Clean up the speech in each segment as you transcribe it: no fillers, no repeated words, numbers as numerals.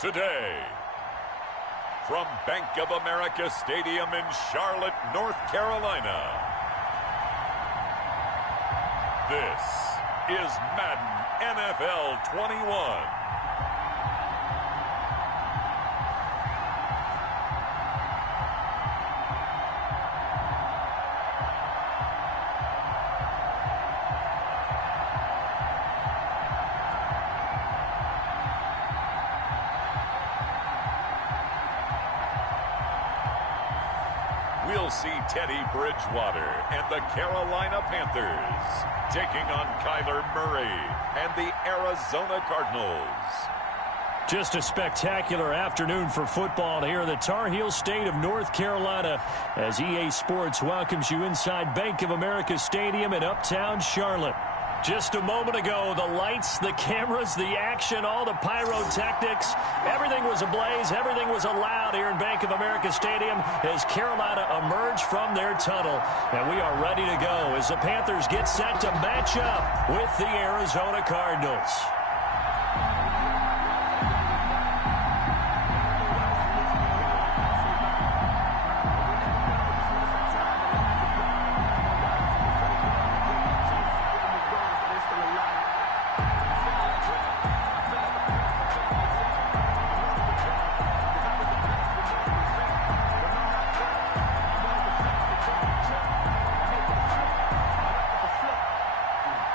today. From Bank of America Stadium in Charlotte, North Carolina, this is Madden NFL 21. We'll see Teddy Bridgewater and the Carolina Panthers taking on Kyler Murray and the Arizona Cardinals. Just a spectacular afternoon for football here in the Tar Heel state of North Carolina as EA Sports welcomes you inside Bank of America Stadium in Uptown Charlotte. Just a moment ago, the lights, the cameras, the action, all the pyrotechnics, everything was ablaze, everything was allowed here in Bank of America Stadium as Carolina emerged from their tunnel. And we are ready to go as the Panthers get set to match up with the Arizona Cardinals.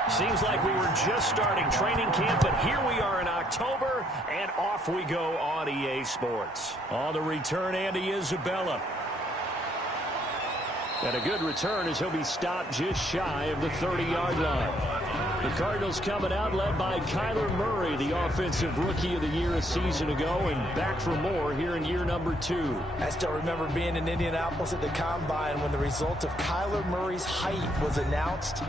Seems like we were just starting training camp, but here we are in October, and off we go on EA Sports. On the return, Andy Isabella. And a good return as he'll be stopped just shy of the 30-yard line. The Cardinals coming out led by Kyler Murray, the offensive rookie of the year a season ago, and back for more here in year number 2. I still remember being in Indianapolis at the Combine when the result of Kyler Murray's height was announced.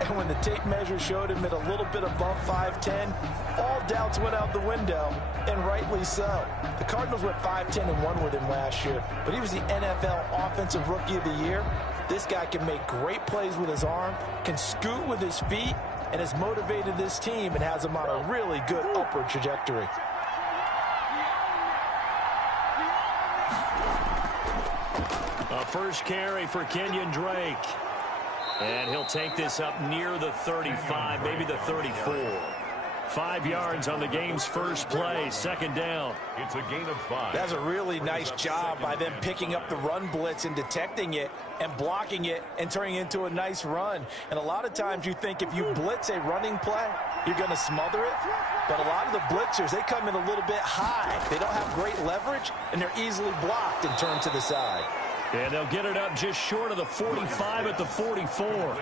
And when the tape measure showed him at a little bit above 5'10", all doubts went out the window, and rightly so. The Cardinals went 5-10 and won with him last year, but he was the NFL Offensive Rookie of the Year. This guy can make great plays with his arm, can scoot with his feet, and has motivated this team and has them on a really good upward trajectory. A first carry for Kenyon Drake. And he'll take this up near the 35, maybe the 34. 5 yards on the game's first play, second down. It's a gain of 5. That's a really nice job by them picking up the run blitz and detecting it and blocking it and turning it into a nice run. And a lot of times you think if you blitz a running play, you're going to smother it. But a lot of the blitzers, they come in a little bit high. They don't have great leverage, and they're easily blocked and turned to the side. And they'll get it up just short of the 45 at the 44.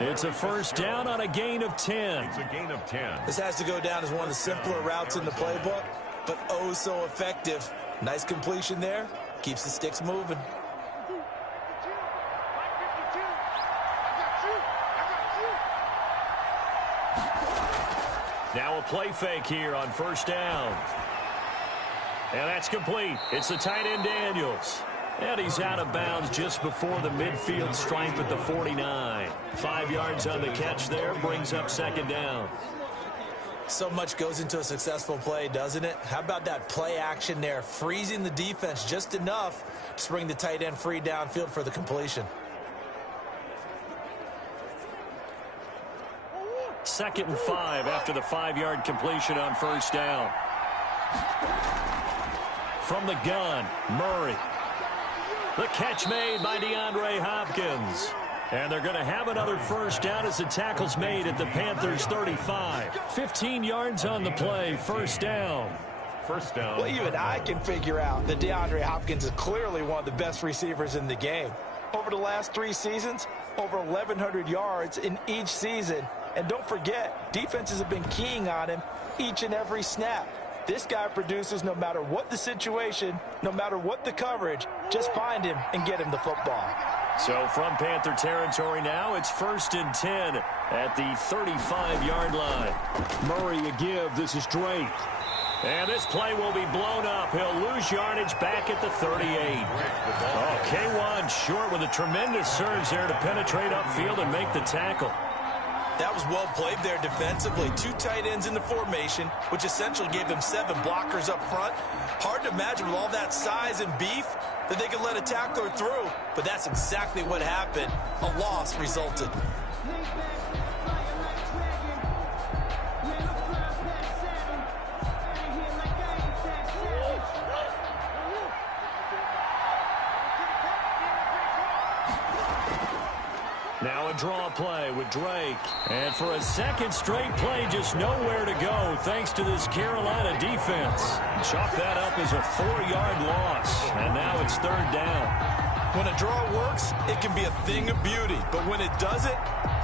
It's a first down on a gain of 10. It's a gain of 10. This has to go down as one of the simpler routes in the playbook, but oh so effective. Nice completion there. Keeps the sticks moving. Now a play fake here on first down. And that's complete. It's the tight end Daniels. And he's out of bounds just before the midfield stripe at the 49. 5 yards on the catch there, brings up second down. So much goes into a successful play, doesn't it? How about that play action there, freezing the defense just enough to bring the tight end free downfield for the completion. Second and 5 after the 5-yard completion on first down. From the gun, Murray. The catch made by DeAndre Hopkins. And they're going to have another first down as the tackle's made at the Panthers' 35. 15 yards on the play, first down. First down. Well, even I can figure out that DeAndre Hopkins is clearly one of the best receivers in the game. Over the last 3 seasons, over 1,100 yards in each season. And don't forget, defenses have been keying on him each and every snap. This guy produces no matter what the situation, no matter what the coverage. Just find him and get him the football. So from Panther territory now, it's first and 10 at the 35-yard line. Murray a give. This is Drake. And this play will be blown up. He'll lose yardage back at the 38. Oh, K1 short with a tremendous surge there to penetrate upfield and make the tackle. That was well played there defensively. 2 tight ends in the formation, which essentially gave them 7 blockers up front. Hard to imagine with all that size and beef that they could let a tackler through, but that's exactly what happened. A loss resulted. Now a draw play with Drake. And for a second straight play, just nowhere to go thanks to this Carolina defense. Chalk that up as a 4-yard loss. And now it's 3rd down. When a draw works, it can be a thing of beauty. But when it doesn't,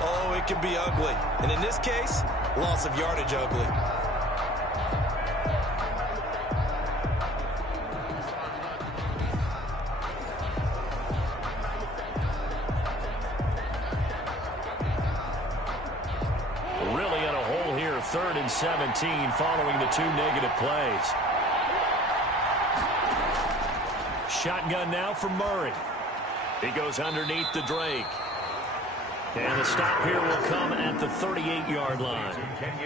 oh, it can be ugly. And in this case, loss of yardage ugly. Really in a hole here, 3rd and 17 following the 2 negative plays. Shotgun now for Murray. He goes underneath the Drake. And the stop here will come at the 38-yard line.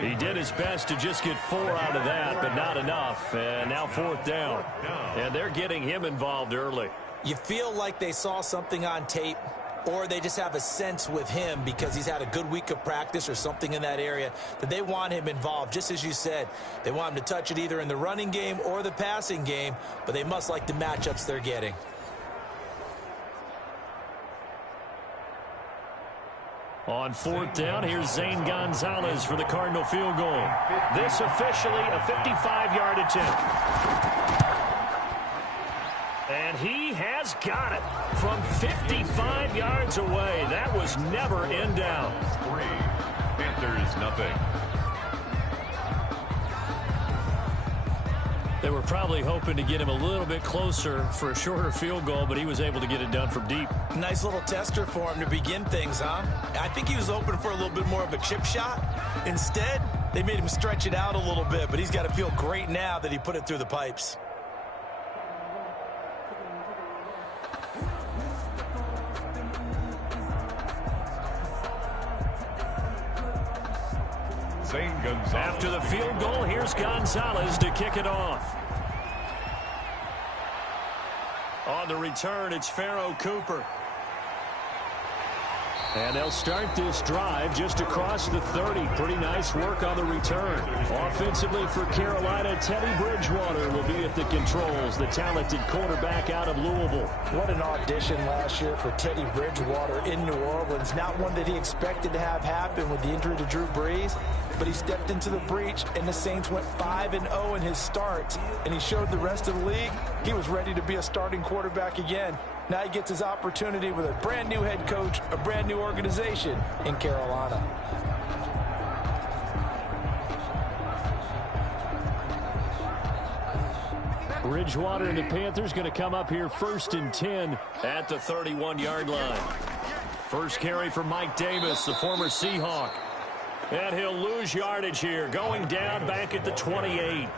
He did his best to just get 4 out of that, but not enough. And now 4th down. And they're getting him involved early. You feel like they saw something on tape, or they just have a sense with him because he's had a good week of practice or something in that area that they want him involved. Just as you said, they want him to touch it either in the running game or the passing game, but they must like the matchups they're getting. On 4th down, here's Zane Gonzalez for the Cardinal field goal. This officially a 55-yard attempt. And he has got it from 55 yards away. That was never in doubt. 3, Panthers nothing. They were probably hoping to get him a little bit closer for a shorter field goal, but he was able to get it done from deep. Nice little tester for him to begin things, huh? I think he was hoping for a little bit more of a chip shot. Instead, they made him stretch it out a little bit, but he's got to feel great now that he put it through the pipes. After the field goal, here's Gonzalez to kick it off. On the return, it's Pharaoh Cooper. And they'll start this drive just across the 30. Pretty nice work on the return. Offensively for Carolina, Teddy Bridgewater will be at the controls, the talented quarterback out of Louisville. What an audition last year for Teddy Bridgewater in New Orleans. Not one that he expected to have happen with the injury to Drew Brees, but he stepped into the breach, and the Saints went 5-0 in his starts, and he showed the rest of the league he was ready to be a starting quarterback again. Now he gets his opportunity with a brand new head coach, a brand new organization in Carolina. Bridgewater and the Panthers going to come up here 1st and 10 at the 31-yard line. First carry for Mike Davis, the former Seahawk. And he'll lose yardage here, going down back at the 28.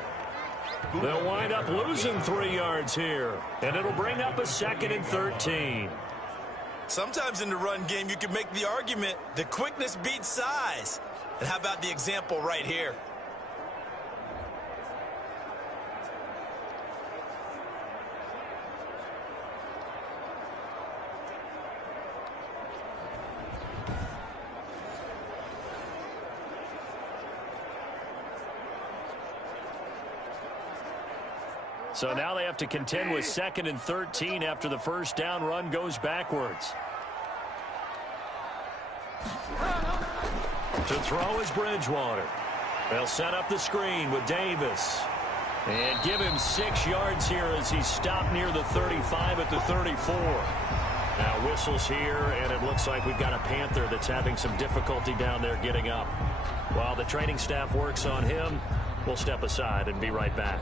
They'll wind up losing 3 yards here, and it'll bring up a 2nd and 13. Sometimes in the run game, you can make the argument that quickness beats size. And how about the example right here? So now they have to contend with 2nd and 13 after the first down run goes backwards. To throw is Bridgewater. They'll set up the screen with Davis. And give him 6 yards here as he's stopped near the 35 at the 34. Now whistles here, and it looks like we've got a Panther that's having some difficulty down there getting up. While the training staff works on him, we'll step aside and be right back.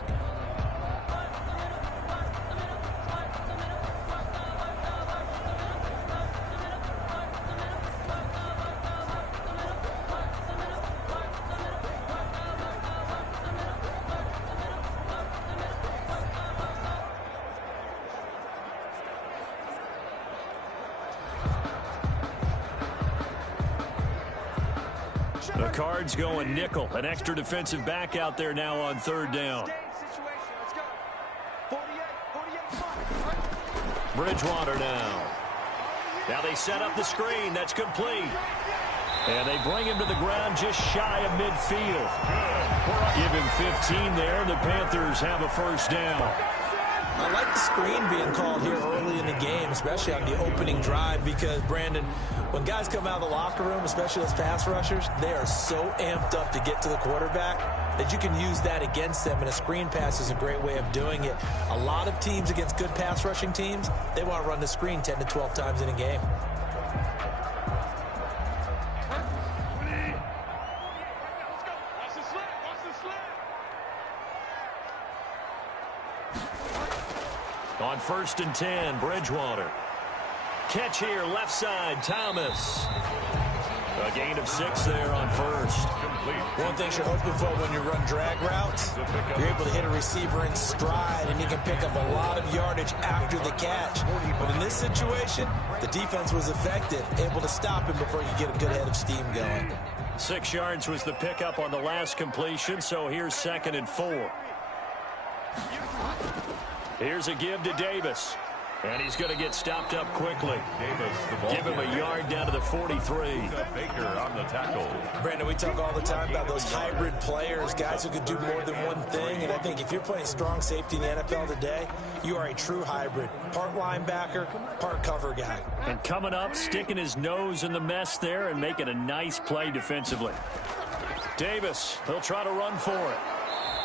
The Cards going nickel. An extra defensive back out there now on third down. Bridgewater now. Now they set up the screen. That's complete. And they bring him to the ground just shy of midfield. Give him 15 there. The Panthers have a first down. I like the screen being called here early in the game, especially on the opening drive, because, Brandon, when guys come out of the locker room, especially those pass rushers, they are so amped up to get to the quarterback that you can use that against them, and a screen pass is a great way of doing it. A lot of teams against good pass rushing teams, they want to run the screen 10 to 12 times in a game. On 1st and 10, Bridgewater. Catch here, left side, Thomas. A gain of 6 there on first. One thing you're hoping for when you run drag routes, you're able to hit a receiver in stride, and you can pick up a lot of yardage after the catch. But in this situation, the defense was effective, able to stop him before you get a good head of steam going. 6 yards was the pickup on the last completion, so here's 2nd and 4. Here's a give to Davis. And he's going to get stopped up quickly. Give him a yard down to the 43. Baker on the tackle. Brandon, we talk all the time about those hybrid players, guys who could do more than one thing. And I think if you're playing strong safety in the NFL today, you are a true hybrid. Part linebacker, part cover guy. And coming up, sticking his nose in the mess there and making a nice play defensively. Davis, he'll try to run for it.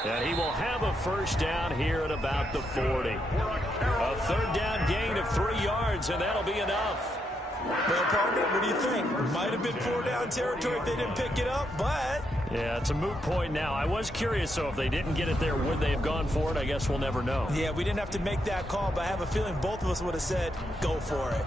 And he will have a first down here at about the 40. A third down gain of 3 yards, and that'll be enough. Well, partner, what do you think? Might have been 4-down territory if they didn't pick it up, but... Yeah, it's a moot point now. I was curious, so if they didn't get it there, would they have gone for it? I guess we'll never know. Yeah, we didn't have to make that call, but I have a feeling both of us would have said, go for it.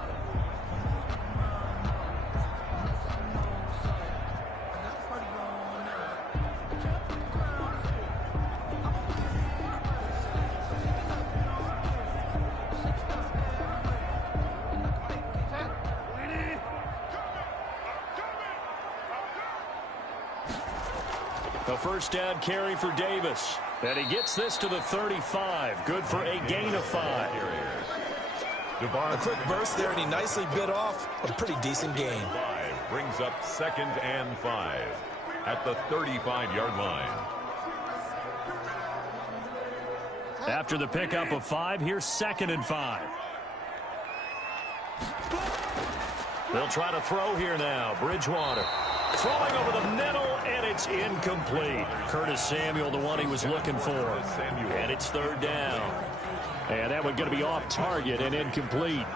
A first down carry for Davis. And he gets this to the 35. Good for a gain of 5. A quick burst there, and he nicely bit off a pretty decent gain. Brings up 2nd and 5 at the 35-yard line. After the pickup of 5, here's 2nd and 5. They'll try to throw here now. Bridgewater. Throwing over the middle, and it's incomplete. Curtis Samuel, the one he was looking for. And it's 3rd down. And that one going to be off target and incomplete.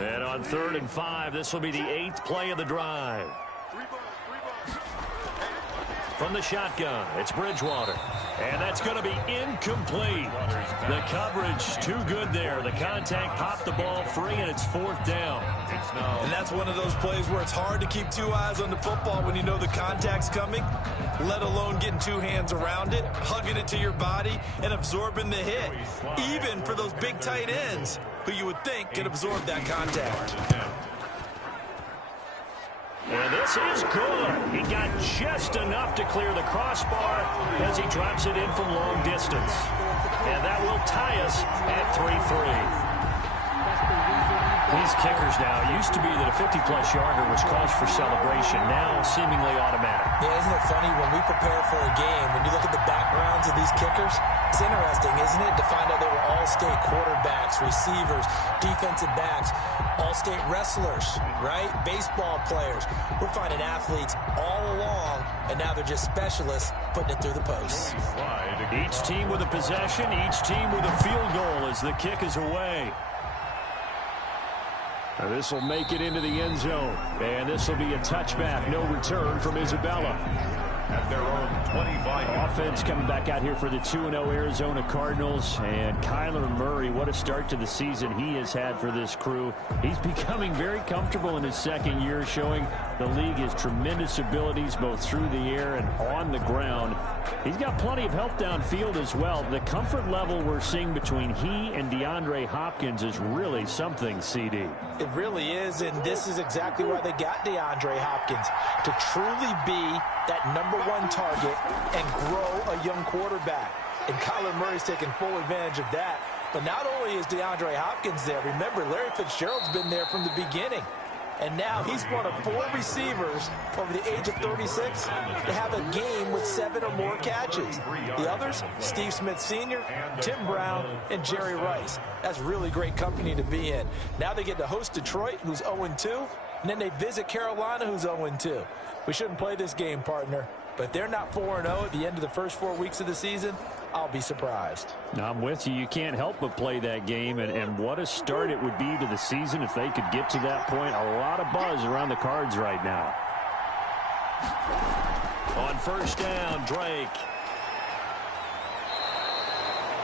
And on 3rd and 5, this will be the 8th play of the drive. From the shotgun, it's Bridgewater. And that's going to be incomplete. The coverage too good there. The contact popped the ball free, and it's 4th down. And that's one of those plays where it's hard to keep 2 eyes on the football when you know the contact's coming, let alone getting 2 hands around it, hugging it to your body, and absorbing the hit. Even for those big tight ends who you would think could absorb that contact. And this is good. He got just enough to clear the crossbar as he drops it in from long distance. And that will tie us at 3-3. These kickers now, it used to be that a 50-plus yarder was cause for celebration. Now seemingly automatic. Yeah, isn't it funny when we prepare for a game, when you look at the backgrounds of these kickers, it's interesting, isn't it, to find out they were all-state quarterbacks, receivers, defensive backs, all-state wrestlers, right? Baseball players. We're finding athletes all along, and now they're just specialists putting it through the posts. Each team with a possession, each team with a field goal as the kick is away. Now this will make it into the end zone, and this will be a touchback, no return from Isabella. at their own 25. Offense coming back out here for the 2-0 Arizona Cardinals. And Kyler Murray, what a start to the season he has had for this crew. He's becoming very comfortable in his second year, showing the league his tremendous abilities both through the air and on the ground. He's got plenty of help downfield as well. The comfort level we're seeing between he and DeAndre Hopkins is really something, CD. It really is, and this is exactly why they got DeAndre Hopkins, to truly be that #1 target and grow a young quarterback. And Kyler Murray's taking full advantage of that. But not only is DeAndre Hopkins there, remember, Larry Fitzgerald's been there from the beginning. And now he's one of 4 receivers over the age of 36 to have a game with 7 or more catches. The others, Steve Smith Sr., Tim Brown, and Jerry Rice. That's really great company to be in. Now they get to host Detroit, who's 0-2, and then they visit Carolina, who's 0-2. We shouldn't play this game, partner. But they're not 4-0 at the end of the first 4 weeks of the season. I'll be surprised. I'm with you. You can't help but play that game. And what a start it would be to the season if they could get to that point. A lot of buzz around the Cards right now. On first down, Drake.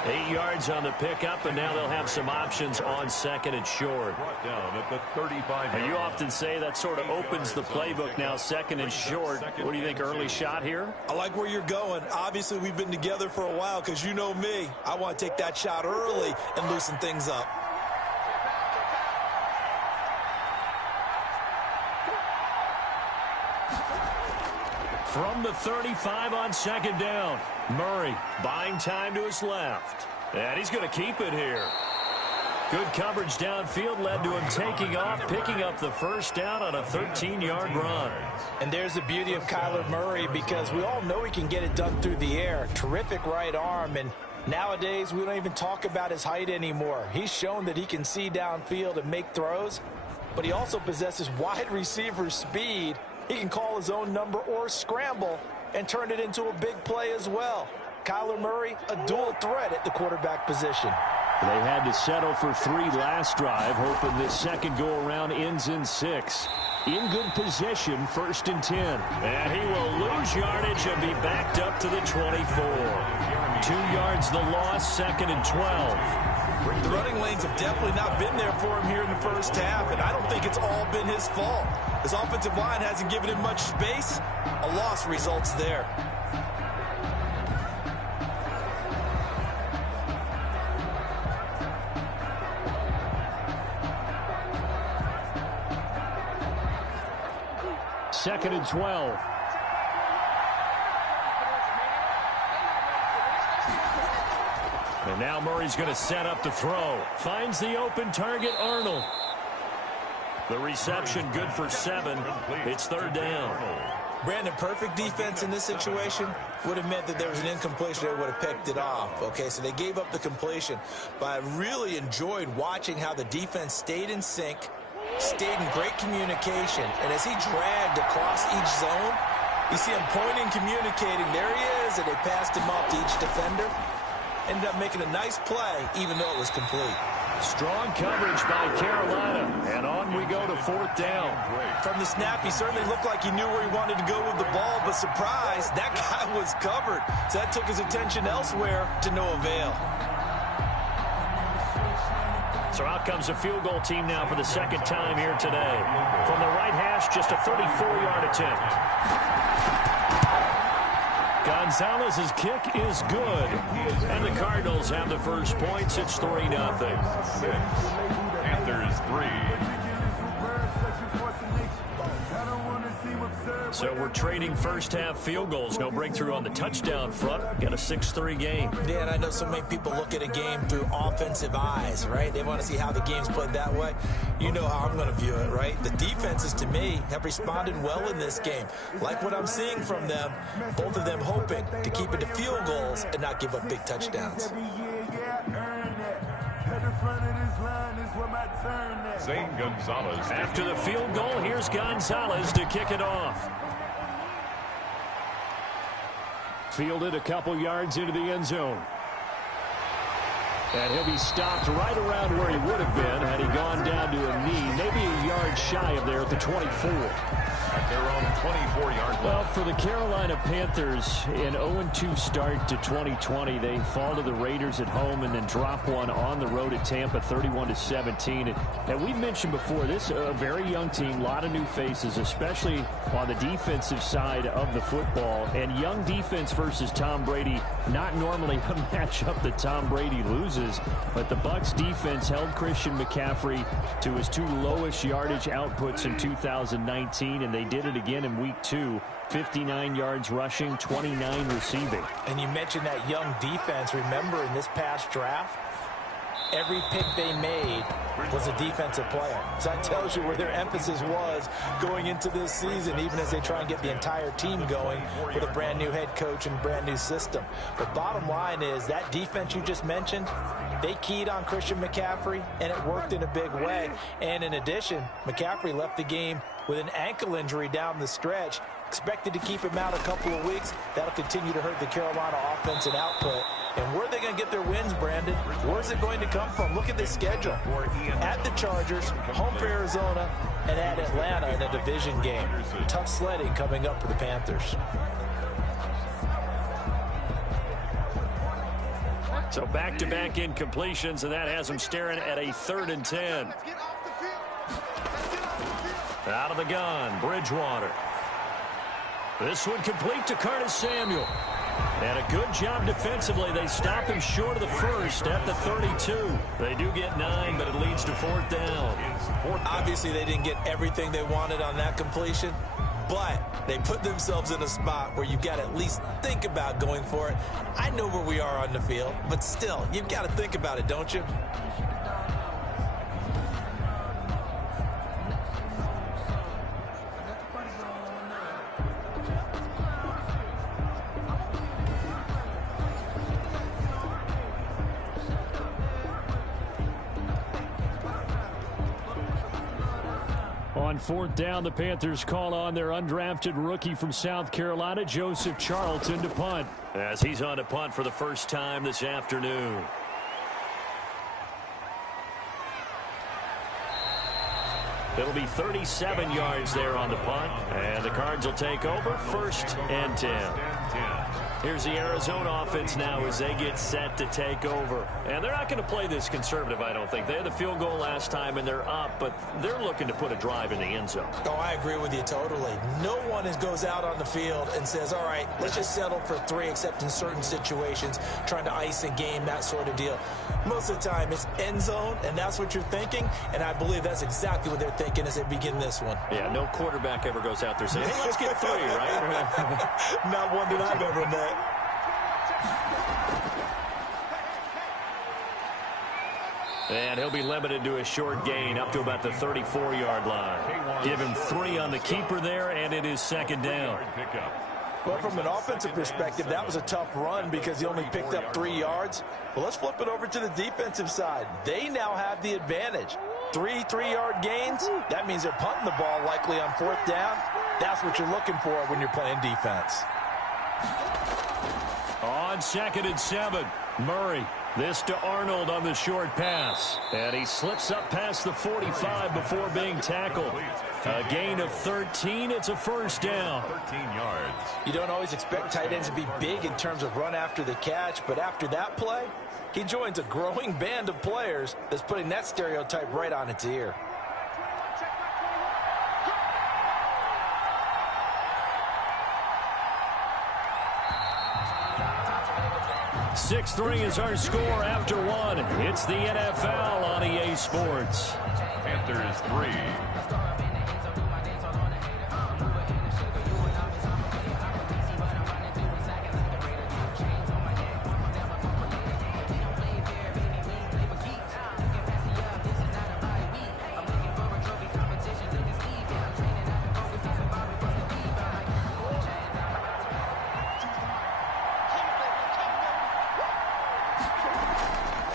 8 yards on the pickup, and now they'll have some options on second and short. Brought down at the 35. And you often say that sort of opens the playbook now, second and short. What do you think, early shot here? I like where you're going. Obviously, we've been together for a while because you know me. I want to take that shot early and loosen things up. From the 35 on second down, Murray buying time to his left. And he's going to keep it here. Good coverage downfield led to him taking off, picking up the first down on a 13-yard run. And there's the beauty of Kyler Murray, because we all know he can get it done through the air. Terrific right arm, and nowadays we don't even talk about his height anymore. He's shown that he can see downfield and make throws, but he also possesses wide receiver speed. He can call his own number or scramble and turn it into a big play as well. Kyler Murray, a dual threat at the quarterback position. They had to settle for 3 last drive, hoping this second go-around ends in 6. In good position, 1st and 10. And he will lose yardage and be backed up to the 24. 2 yards the loss, 2nd and 12. The running lanes have definitely not been there for him here in the first half, and I don't think it's all been his fault. His offensive line hasn't given him much space. A loss results there. Second and 12. And now Murray's going to set up the throw. Finds the open target, Arnold. The reception good for 7. It's 3rd down. Brandon, perfect defense in this situation would have meant that there was an incompletion that would have picked it off. Okay, so they gave up the completion. But I really enjoyed watching how the defense stayed in sync, stayed in great communication. And as he dragged across each zone, you see him pointing, communicating. There he is, and they passed him off to each defender. Ended up making a nice play, even though it was complete. Strong coverage by Carolina, and on we go to 4th down. From the snap, he certainly looked like he knew where he wanted to go with the ball, but surprise, that guy was covered. So that took his attention elsewhere to no avail. So out comes a field goal team now for the 2nd time here today. From the right hash, just a 34-yard attempt. Gonzalez's kick is good. And the Cardinals have the first points. It's 3-0. Panthers 3. So we're trading first half field goals. No breakthrough on the touchdown front. Got a 6-3 game. Yeah, and I know so many people look at a game through offensive eyes, right? They want to see how the game's played that way. You know how I'm going to view it, right? The defenses, to me, have responded well in this game. Like what I'm seeing from them, both of them hoping to keep it to field goals and not give up big touchdowns. Zane Gonzalez. After the field goal, here's Gonzalez to kick it off. Fielded a couple yards into the end zone. And he'll be stopped right around where he would have been had he gone down to a knee, maybe a yard shy of there at the 24. at their own 24-yard line. Well, for the Carolina Panthers, an 0-2 start to 2020. They fall to the Raiders at home and then drop one on the road at Tampa, 31-17. And we mentioned before, this a very young team, a lot of new faces, especially on the defensive side of the football. And young defense versus Tom Brady, not normally a matchup that Tom Brady loses, but the Bucs defense held Christian McCaffrey to his 2 lowest yardage outputs in 2019, and they did it again in week 2. 59 yards rushing, 29 receiving. And you mentioned that young defense. Remember, in this past draft, every pick they made was a defensive player. So that tells you where their emphasis was going into this season, even as they try and get the entire team going with a brand new head coach and brand new system. But bottom line is that defense you just mentioned, they keyed on Christian McCaffrey, and it worked in a big way. And in addition, McCaffrey left the game with an ankle injury down the stretch. Expected to keep him out a couple of weeks. That'll continue to hurt the Carolina offense and output. And where are they going to get their wins, Brandon? Where's it going to come from? Look at this schedule. At the Chargers, home for Arizona, and at Atlanta in a division game. Tough sledding coming up for the Panthers. So back-to-back incompletions, and that has them staring at a 3rd and 10. Out of the gun, Bridgewater. This one complete to Curtis Samuel. And a good job defensively. They stop him short of the first at the 32. They do get 9, but it leads to 4th down. Obviously, they didn't get everything they wanted on that completion, but they put themselves in a spot where you've got to at least think about going for it. I know where we are on the field, but still, you've got to think about it, don't you? On 4th down, the Panthers call on their undrafted rookie from South Carolina, Joseph Charlton, to punt, as he's on to punt for the first time this afternoon. It'll be 37 yards there on the punt, and the Cards will take over, 1st and 10. Here's the Arizona offense now as they get set to take over. And they're not going to play this conservative, I don't think. They had the field goal last time, and they're up, but they're looking to put a drive in the end zone. Oh, I agree with you totally. No one goes out on the field and says, all right, let's just settle for 3, except in certain situations, trying to ice a game, that sort of deal. Most of the time, it's end zone, and that's what you're thinking, and I believe that's exactly what they're thinking as they begin this one. Yeah, no quarterback ever goes out there saying, hey, let's get 3, right? Not one that I've ever met. And he'll be limited to a short gain up to about the 34-yard line. Give him 3 on the keeper there, and it is 2nd down. Well, from an offensive perspective, that was a tough run because he only picked up 3 yards. Well, let's flip it over to the defensive side. They now have the advantage. 3 3-yard gains, that means they're punting the ball likely on 4th down. That's what you're looking for when you're playing defense. On 2nd and 7, Murray. This to Arnold on the short pass. And he slips up past the 45 before being tackled. A gain of 13. It's a 1st down. 13 yards. You don't always expect tight ends to be big in terms of run after the catch, but after that play, he joins a growing band of players that's putting that stereotype right on its ear. 6-3 is our score after 1. It's the NFL on EA Sports. Panthers 3.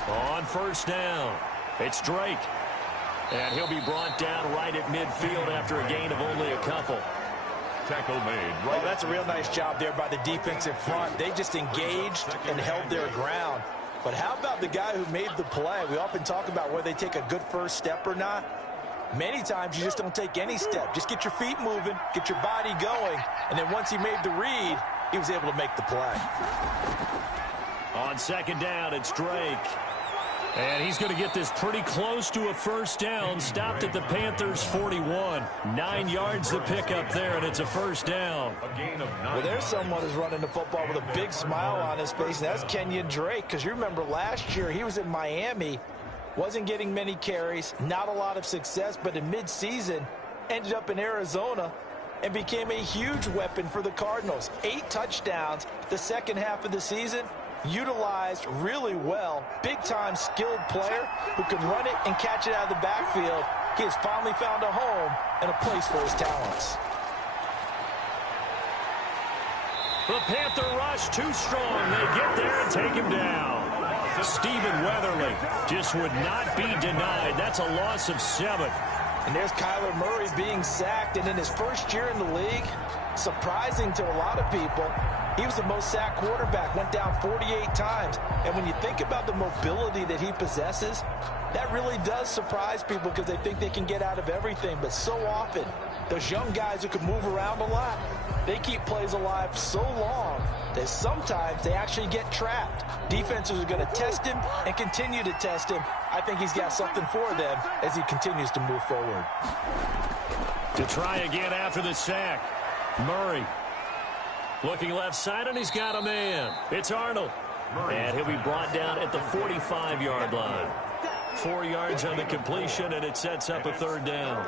On 1st down, it's Drake. And he'll be brought down right at midfield after a gain of only a couple. Tackle made. Right. Oh, that's a real nice job there by the defensive front. They just engaged and held their ground. But how about the guy who made the play? We often talk about whether they take a good first step or not. Many times you just don't take any step. Just get your feet moving, get your body going, and then once he made the read, he was able to make the play. On second down, it's Drake. And he's going to get this pretty close to a first down. Stopped at the Panthers' 41. 9 yards to pick up there, and it's a first down. Well, there's someone who's running the football with a big smile on his face, and that's Kenyon Drake. Because you remember last year he was in Miami, wasn't getting many carries, not a lot of success, but in midseason ended up in Arizona and became a huge weapon for the Cardinals. 8 touchdowns the second half of the season. Utilized really well. Big-time skilled player who can run it and catch it out of the backfield. He has finally found a home and a place for his talents. The Panther rush too strong. They get there and take him down. Stephen Weatherly just would not be denied. That's a loss of 7. And there's Kyler Murray being sacked. And in his first year in the league, surprising to a lot of people, he was the most sacked quarterback, went down 48 times. And when you think about the mobility that he possesses, that really does surprise people because they think they can get out of everything. But so often, those young guys who can move around a lot, they keep plays alive so long that sometimes they actually get trapped. Defenses are going to test him and continue to test him. I think he's got something for them as he continues to move forward. To try again after the sack, Murray. Looking left side, and he's got a man. It's Arnold. And he'll be brought down at the 45-yard line. 4 yards on the completion, and it sets up a third down.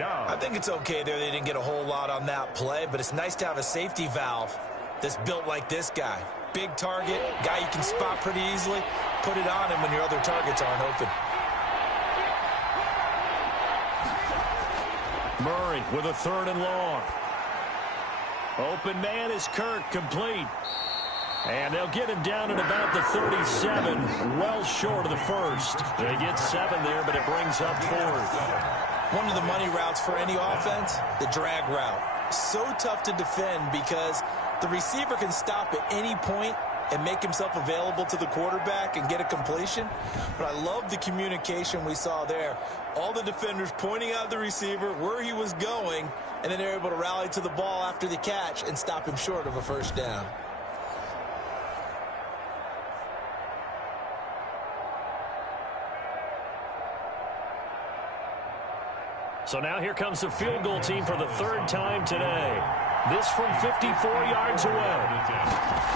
I think it's okay there. They didn't get a whole lot on that play, but it's nice to have a safety valve that's built like this guy. Big target, guy you can spot pretty easily. Put it on him when your other targets aren't open. Murray with a 3rd and long. Open man is Kirk, complete. And they'll get him down at about the 37, well short of the first. They get 7 there, but it brings up 4th. One of the money routes for any offense, the drag route. So tough to defend because the receiver can stop at any point and make himself available to the quarterback and get a completion. But I love the communication we saw there. All the defenders pointing out the receiver, where he was going, and then they're able to rally to the ball after the catch and stop him short of a first down. So now here comes the field goal team for the 3rd time today. This from 54 yards away.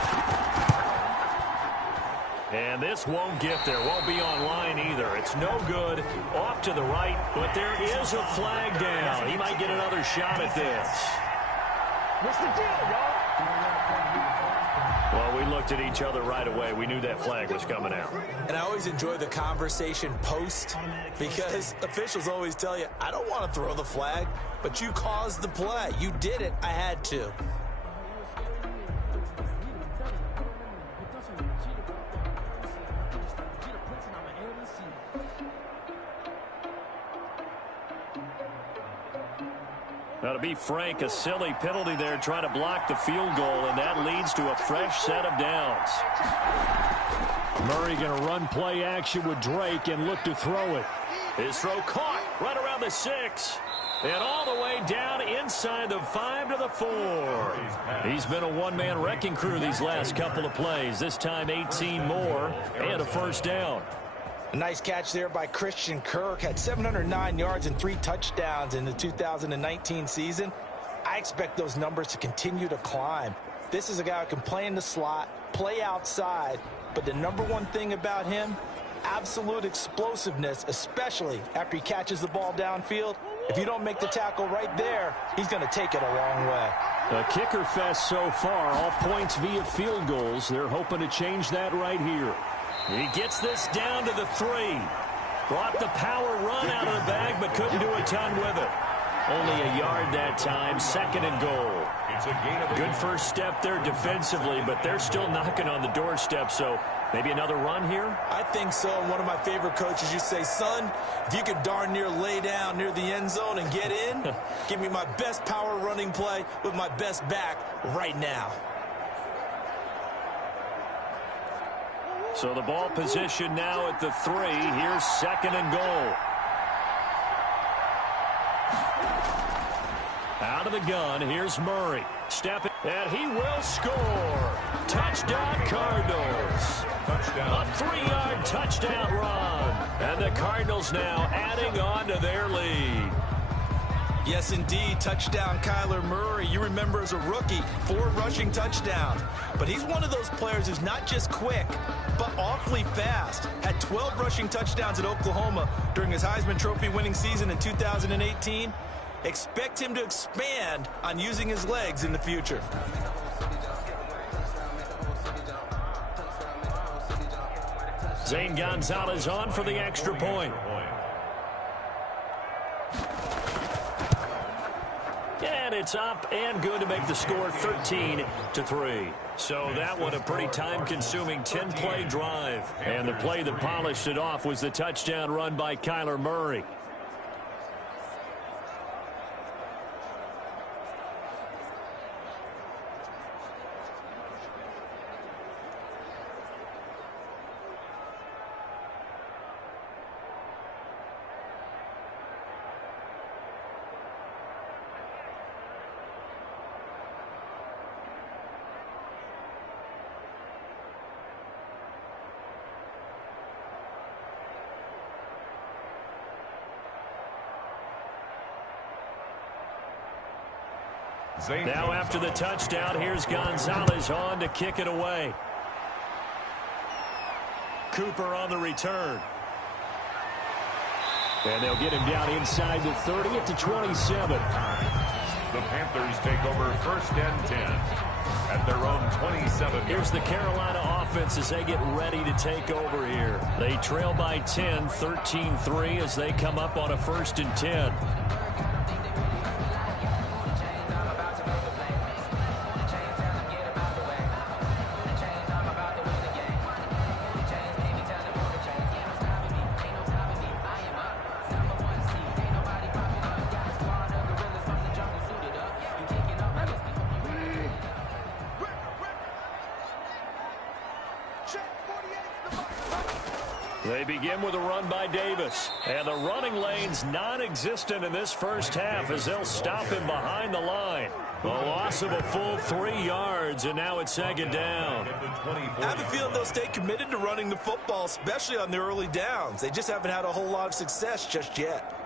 And this won't get there. Won't be on line either. It's no good. Off to the right, but there is a flag down. He might get another shot at this. What's the deal, y'all? Well, we looked at each other right away. We knew that flag was coming out. And I always enjoy the conversation post because officials always tell you, I don't want to throw the flag, but you caused the play. You did it. I had to. Now, to be frank, a silly penalty there trying to block the field goal, and that leads to a fresh set of downs. Murray going to run play action with Drake and look to throw it. His throw caught right around the 6. And all the way down inside the 5 to the 4. He's been a one-man wrecking crew these last couple of plays. This time 18 more and a first down. A nice catch there by Christian Kirk. Had 709 yards and 3 touchdowns in the 2019 season. I expect those numbers to continue to climb. This is a guy who can play in the slot, play outside, but the number one thing about him, absolute explosiveness, especially after he catches the ball downfield. If you don't make the tackle right there, he's going to take it a long way. A kicker fest so far, all points via field goals. They're hoping to change that right here. He gets this down to the 3. Brought the power run out of the bag, but couldn't do a ton with it. Only a yard that time, 2nd and goal. Good first step there defensively, but they're still knocking on the doorstep, so maybe another run here? I think so. One of my favorite coaches used to say, son, if you could darn near lay down near the end zone and get in, give me my best power running play with my best back right now. So the ball position now at the 3. Here's 2nd and goal. Out of the gun, here's Murray. Step in, and he will score. Touchdown, Cardinals. Touchdown. A 3-yard touchdown run. And the Cardinals now adding on to their lead. Yes, indeed. Touchdown, Kyler Murray. You remember as a rookie, 4 rushing touchdowns. But he's one of those players who's not just quick, but awfully fast. Had 12 rushing touchdowns at Oklahoma during his Heisman Trophy winning season in 2018. Expect him to expand on using his legs in the future. Zane Gonzalez on for the extra point. And it's up and good to make the score 13-3. So that one a pretty time-consuming 10-play drive. And the play that polished it off was the touchdown run by Kyler Murray. Now after the touchdown, here's Gonzalez on to kick it away. Cooper on the return. And they'll get him down inside the 30 at the 27. The Panthers take over 1st and 10 at their own 27. Here's the Carolina offense as they get ready to take over here. They trail by 10, 13-3 as they come up on a 1st and 10. They begin with a run by Davis. And the running lane's non-existent in this first half as they'll stop him behind the line. A loss of a full 3 yards, and now it's 2nd down. I have a feeling they'll stay committed to running the football, especially on the early downs. They just haven't had a whole lot of success just yet.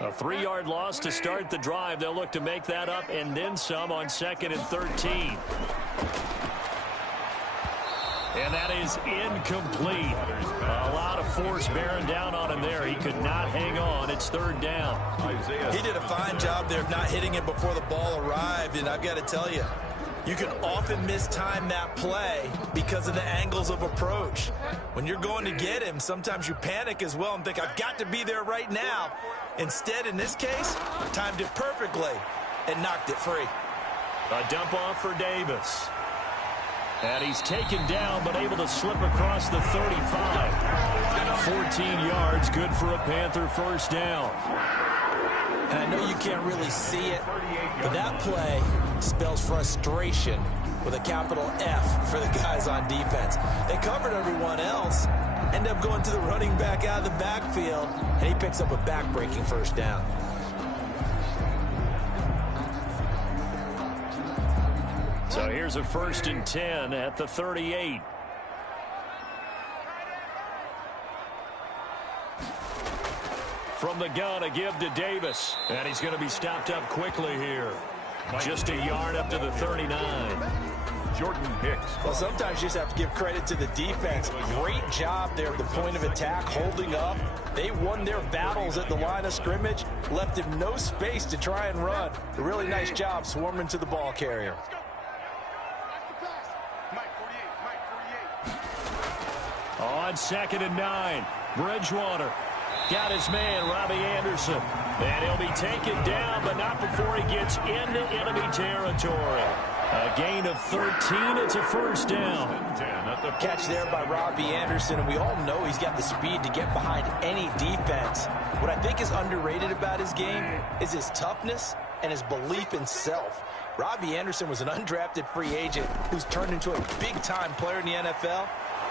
A 3-yard loss to start the drive. They'll look to make that up and then some on 2nd and 13. And that is incomplete. A lot of force bearing down on him there. He could not hang on. It's 3rd down. He did a fine job there of not hitting it before the ball arrived. And I've got to tell you, you can often mistime that play because of the angles of approach. When you're going to get him, sometimes you panic as well and think, I've got to be there right now. Instead, in this case, timed it perfectly and knocked it free. A dump off for Davis. And he's taken down but able to slip across the 35. 14 yards, good for a Panther 1st down. And I know you can't really see it, but that play spells frustration with a capital F for the guys on defense. They covered everyone else, end up going to the running back out of the backfield, and he picks up a back-breaking 1st down. So here's a 1st and 10 at the 38. From the gun, a give to Davis. And he's going to be stopped up quickly here. Just a yard up to the 39. Jordan Hicks. Well, sometimes you just have to give credit to the defense. Great job there at the point of attack, holding up. They won their battles at the line of scrimmage, left him no space to try and run. A really nice job swarming to the ball carrier. On 2nd and 9, Bridgewater got his man, Robbie Anderson. And he'll be taken down, but not before he gets into enemy territory. A gain of 13. It's a 1st down. Catch there by Robbie Anderson, and we all know he's got the speed to get behind any defense. What I think is underrated about his game is his toughness and his belief in self. Robbie Anderson was an undrafted free agent who's turned into a big-time player in the NFL,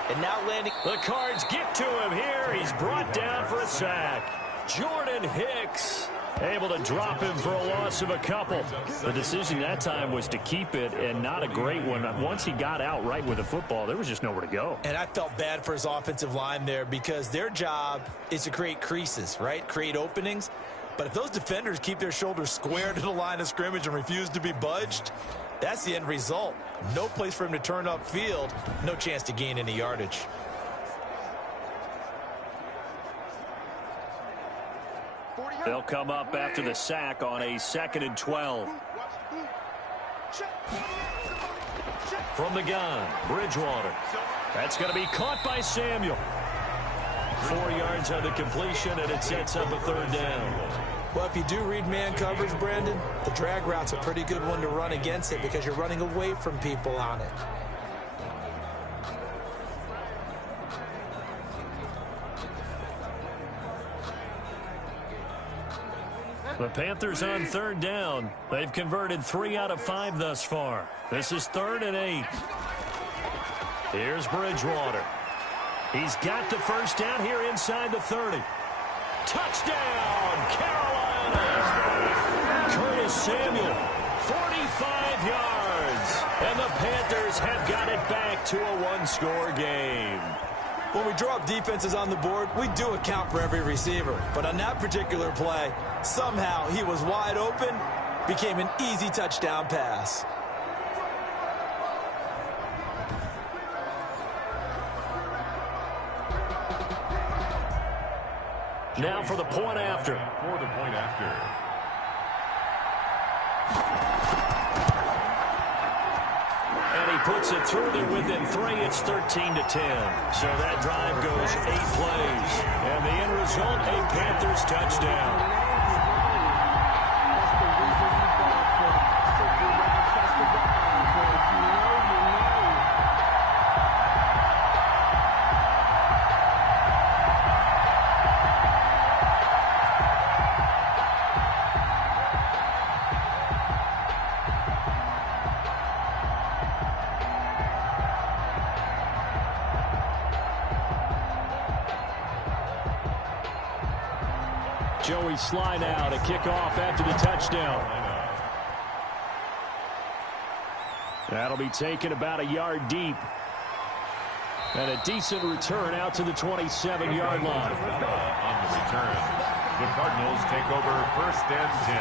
and now landing. The Cards get to him here. He's brought down for a sack. Jordan Hicks able to drop him for a loss of a couple. The decision that time was to keep it, and not a great one. Once he got out right with the football, there was just nowhere to go. And I felt bad for his offensive line there because their job is to create creases, right? Create openings. But if those defenders keep their shoulders square to the line of scrimmage and refuse to be budged, that's the end result. No place for him to turn upfield. No chance to gain any yardage. They'll come up after the sack on a 2nd and 12. From the gun, Bridgewater. That's going to be caught by Samuel. 4 yards on the completion, and it sets up a 3rd down. Well, if you do read man coverage, Brandon, the drag route's a pretty good one to run against it because you're running away from people on it. The Panthers on 3rd down. They've converted 3 out of 5 thus far. This is 3rd and 8. Here's Bridgewater. He's got the first down here inside the 30. Touchdown, Carolina! Curtis Samuel, 45 yards. And the Panthers have got it back to a 1-score game. When we draw up defenses on the board, we do account for every receiver. But on that particular play, somehow he was wide open, became an easy touchdown pass. Now for the point after. And he puts it through there within 3. It's 13-10. So that drive goes 8 plays. And the end result, a Panthers touchdown. Joey Sly now to kick off after the touchdown. That'll be taken about a yard deep. And a decent return out to the 27-yard line. On the return, the Cardinals take over 1st and 10.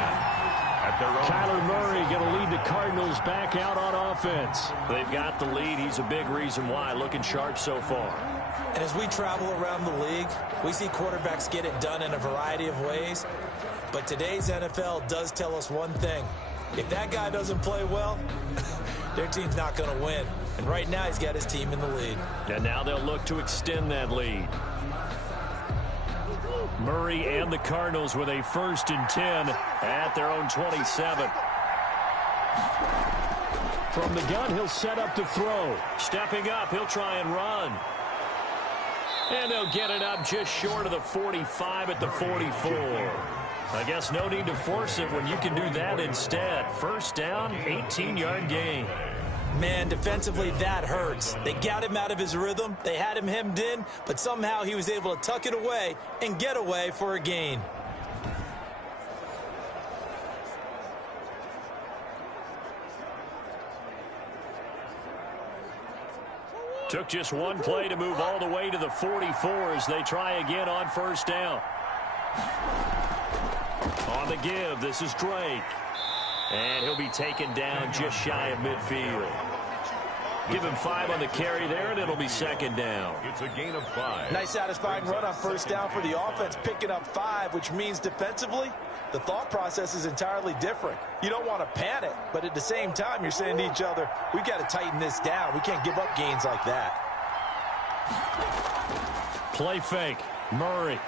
At their own. Kyler Murray going to lead the Cardinals back out on offense. They've got the lead. He's a big reason why. Looking sharp so far. And as we travel around the league, we see quarterbacks get it done in a variety of ways. But today's NFL does tell us one thing. If that guy doesn't play well, their team's not going to win. And right now he's got his team in the lead. And now they'll look to extend that lead. Murray and the Cardinals with a 1st and 10 at their own 27. From the gun, he'll set up to throw. Stepping up, he'll try and run. And they'll get it up just short of the 45 at the 44. I guess no need to force it when you can do that instead. 1st down, 18-yard gain. Man, defensively, that hurts. They got him out of his rhythm. They had him hemmed in, but somehow he was able to tuck it away and get away for a gain. Took just one play to move all the way to the 44 as they try again on 1st down. On the give, this is Drake. And he'll be taken down just shy of midfield. Give him 5 on the carry there, and it'll be 2nd down. It's a gain of 5. Nice satisfying run on 1st down for the offense, picking up 5, which means defensively, the thought process is entirely different. You don't want to panic, but at the same time, you're saying to each other, we've got to tighten this down. We can't give up gains like that. Play fake. Murray.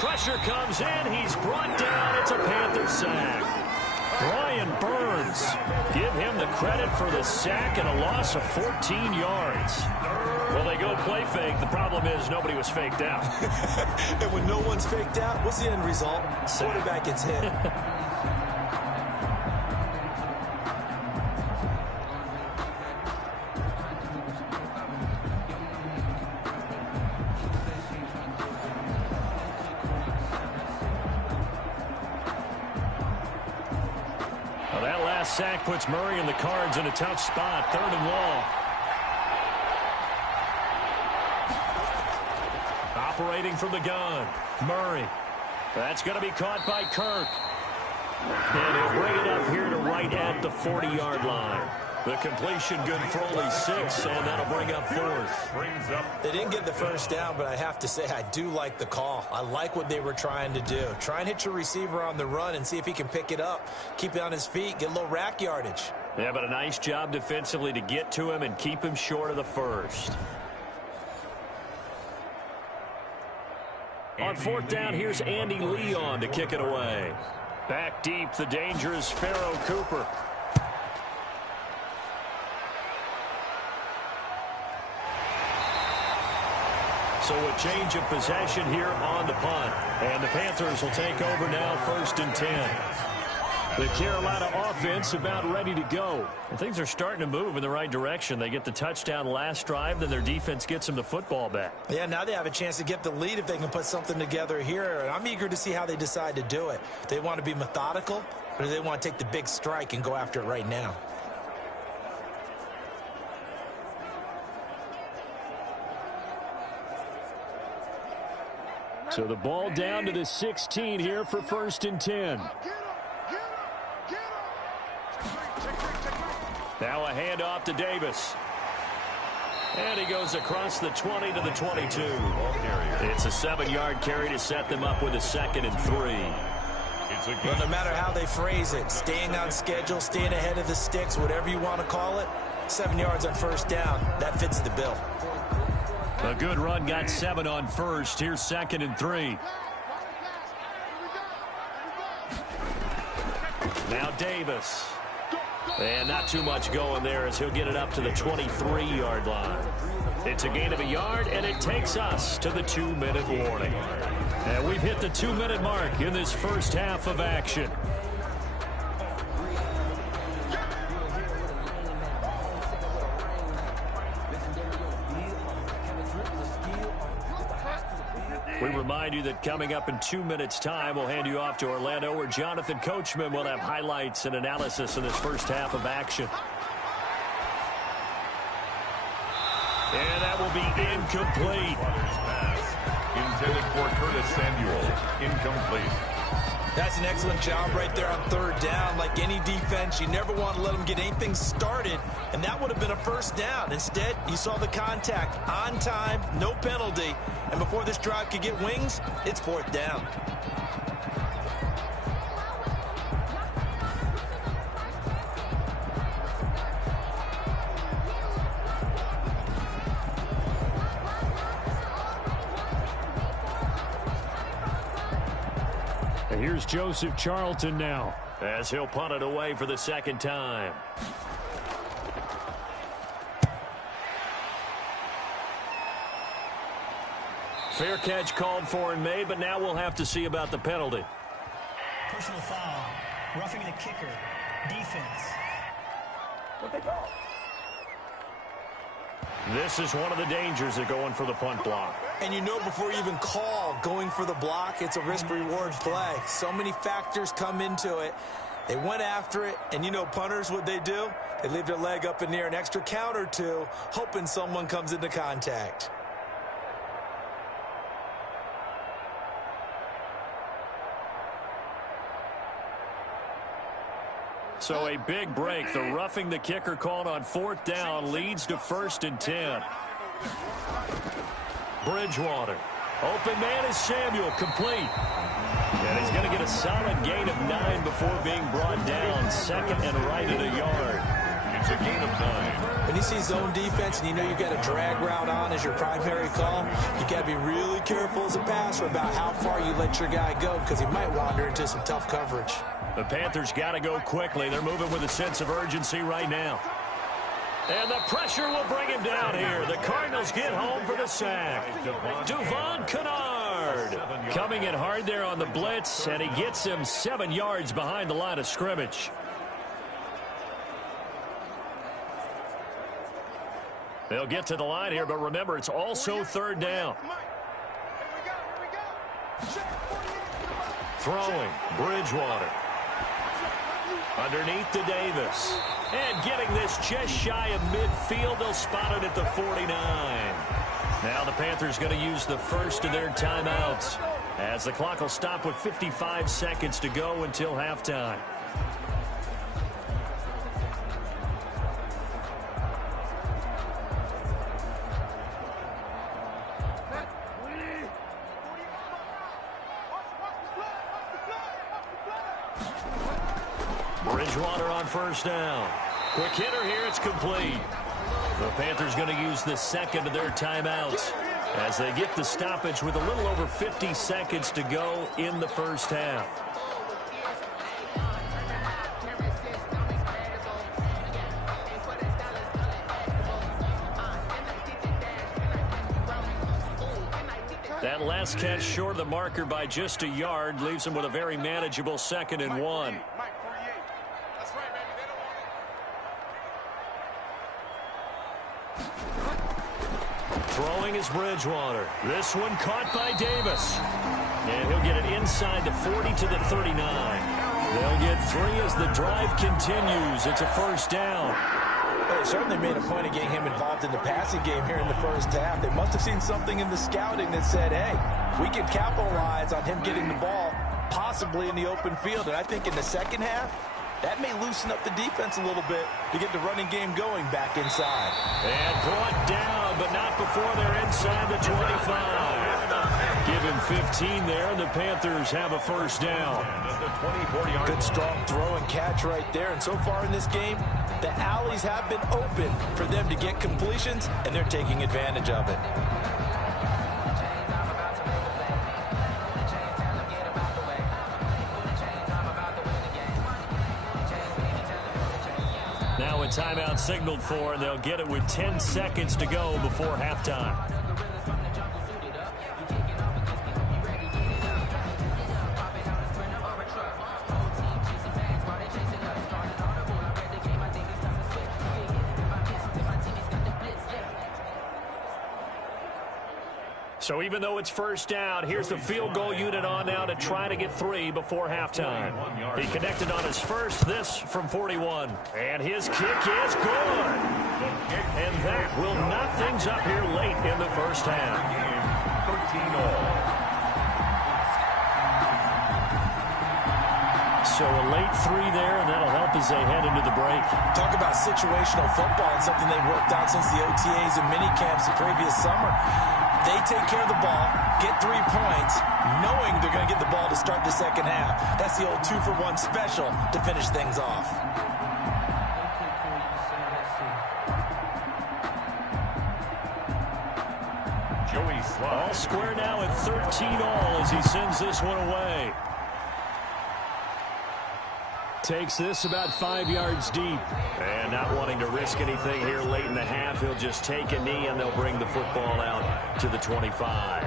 Pressure comes in. He's brought down. It's a Panther sack. Brian Burns. Give him the credit for the sack and a loss of 14 yards. Well, they go play fake. The problem is nobody was faked out. And when no one's faked out, what's the end result? Quarterback gets hit. sack puts Murray and the Cards in a tough spot. 3rd and long. Operating from the gun, Murray. That's going to be caught by Kirk. And he'll bring it up here to right at the 40-yard line. The completion good for only 6, and that'll bring up 4th. They didn't get the first down, but I have to say I do like the call. I like what they were trying to do. Try and hit your receiver on the run and see if he can pick it up. Keep it on his feet, get a little rack yardage. Yeah, but a nice job defensively to get to him and keep him short of the first. On 4th down, here's Andy Leon to kick it away. Back deep, the dangerous Pharaoh Cooper. So a change of possession here on the punt. And the Panthers will take over now, 1st and 10. The Carolina offense about ready to go. And things are starting to move in the right direction. They get the touchdown last drive, then their defense gets them the football back. Yeah, now they have a chance to get the lead if they can put something together here. And I'm eager to see how they decide to do it. They want to be methodical, or do they want to take the big strike and go after it right now? So the ball down to the 16 here for 1st and 10. Now a handoff to Davis. And he goes across the 20 to the 22. It's a 7-yard carry to set them up with a 2nd and 3. Well, no matter how they phrase it, staying on schedule, staying ahead of the sticks, whatever you want to call it, 7 yards on 1st down, that fits the bill. A good run, got 7 on 1st. Here's 2nd and 3. Now Davis. And not too much going there as he'll get it up to the 23-yard line. It's a gain of a yard, and it takes us to the 2-minute warning. And we've hit the 2-minute mark in this first half of action. We remind you that coming up in 2 minutes' time, we'll hand you off to Orlando, where Jonathan Coachman will have highlights and analysis in this first half of action. And that will be incomplete. Intended for Curtis Samuel. Incomplete. That's an excellent job right there on 3rd down. Like any defense, you never want to let them get anything started, and that would have been a 1st down. Instead, you saw the contact on time, no penalty, and before this drive could get wings, it's 4th down. And here's Joseph Charlton now, as he'll punt it away for the 2nd time. Fair catch called for and made, but now we'll have to see about the penalty. Personal foul, roughing the kicker, defense. What they call? This is one of the dangers of going for the punt block. And you know before you even call going for the block, it's a risk-reward play. So many factors come into it. They went after it, and you know punters, what they do? They leave their leg up in the air an extra count or two, hoping someone comes into contact. So a big break. The roughing the kicker called on 4th down leads to 1st and 10. Bridgewater. Open man is Samuel, complete. And he's going to get a solid gain of 9 before being brought down. 2nd and right at a yard. It's a gain of 9. When you see zone defense and you know you've got a drag route on as your primary call, you got to be really careful as a passer about how far you let your guy go, because he might wander into some tough coverage. The Panthers got to go quickly. They're moving with a sense of urgency right now. And the pressure will bring him down here. The Cardinals get home for the sack. Devon Kennard coming in hard there on the blitz, and he gets him 7 yards behind the line of scrimmage. They'll get to the line here, but remember, it's also 3rd down. Throwing, Bridgewater. Underneath to Davis. And getting this just shy of midfield. They'll spot it at the 49. Now the Panthers going to use the first of their timeouts, as the clock will stop with 55 seconds to go until halftime. Bridgewater on first down. Quick hitter here, it's complete. The Panthers going to use the second of their timeouts as they get the stoppage with a little over 50 seconds to go in the first half. That last catch short of the marker by just a yard leaves them with a very manageable 2nd and 1. Throwing is Bridgewater. This one caught by Davis. And he'll get it inside the 40 to the 39. They'll get 3 as the drive continues. It's a first down. Well, they certainly made a point of getting him involved in the passing game here in the first half. They must have seen something in the scouting that said, hey, we can capitalize on him getting the ball possibly in the open field. And I think in the second half, that may loosen up the defense a little bit to get the running game going back inside. And brought down, but not before they're inside the 25. Give him 15 there, and the Panthers have a first down. Good strong throw and catch right there. And so far in this game, the alleys have been open for them to get completions, and they're taking advantage of it. Now a timeout signaled for, and they'll get it with 10 seconds to go before halftime. So even though it's first down, here's the field goal unit on now to try to get 3 before halftime. He connected on his first, this from 41. And his kick is good. And that will knock things up here late in the first half. So a late 3 there, and that'll help as they head into the break. Talk about situational football and something they've worked out since the OTAs and mini camps the previous summer. They take care of the ball, get 3 points, knowing they're going to get the ball to start the second half. That's the old 2-for-1 special to finish things off. All square now at 13-all as he sends this one away. Takes this about 5 yards deep. And not wanting to risk anything here late in the half, he'll just take a knee and they'll bring the football out to the 25.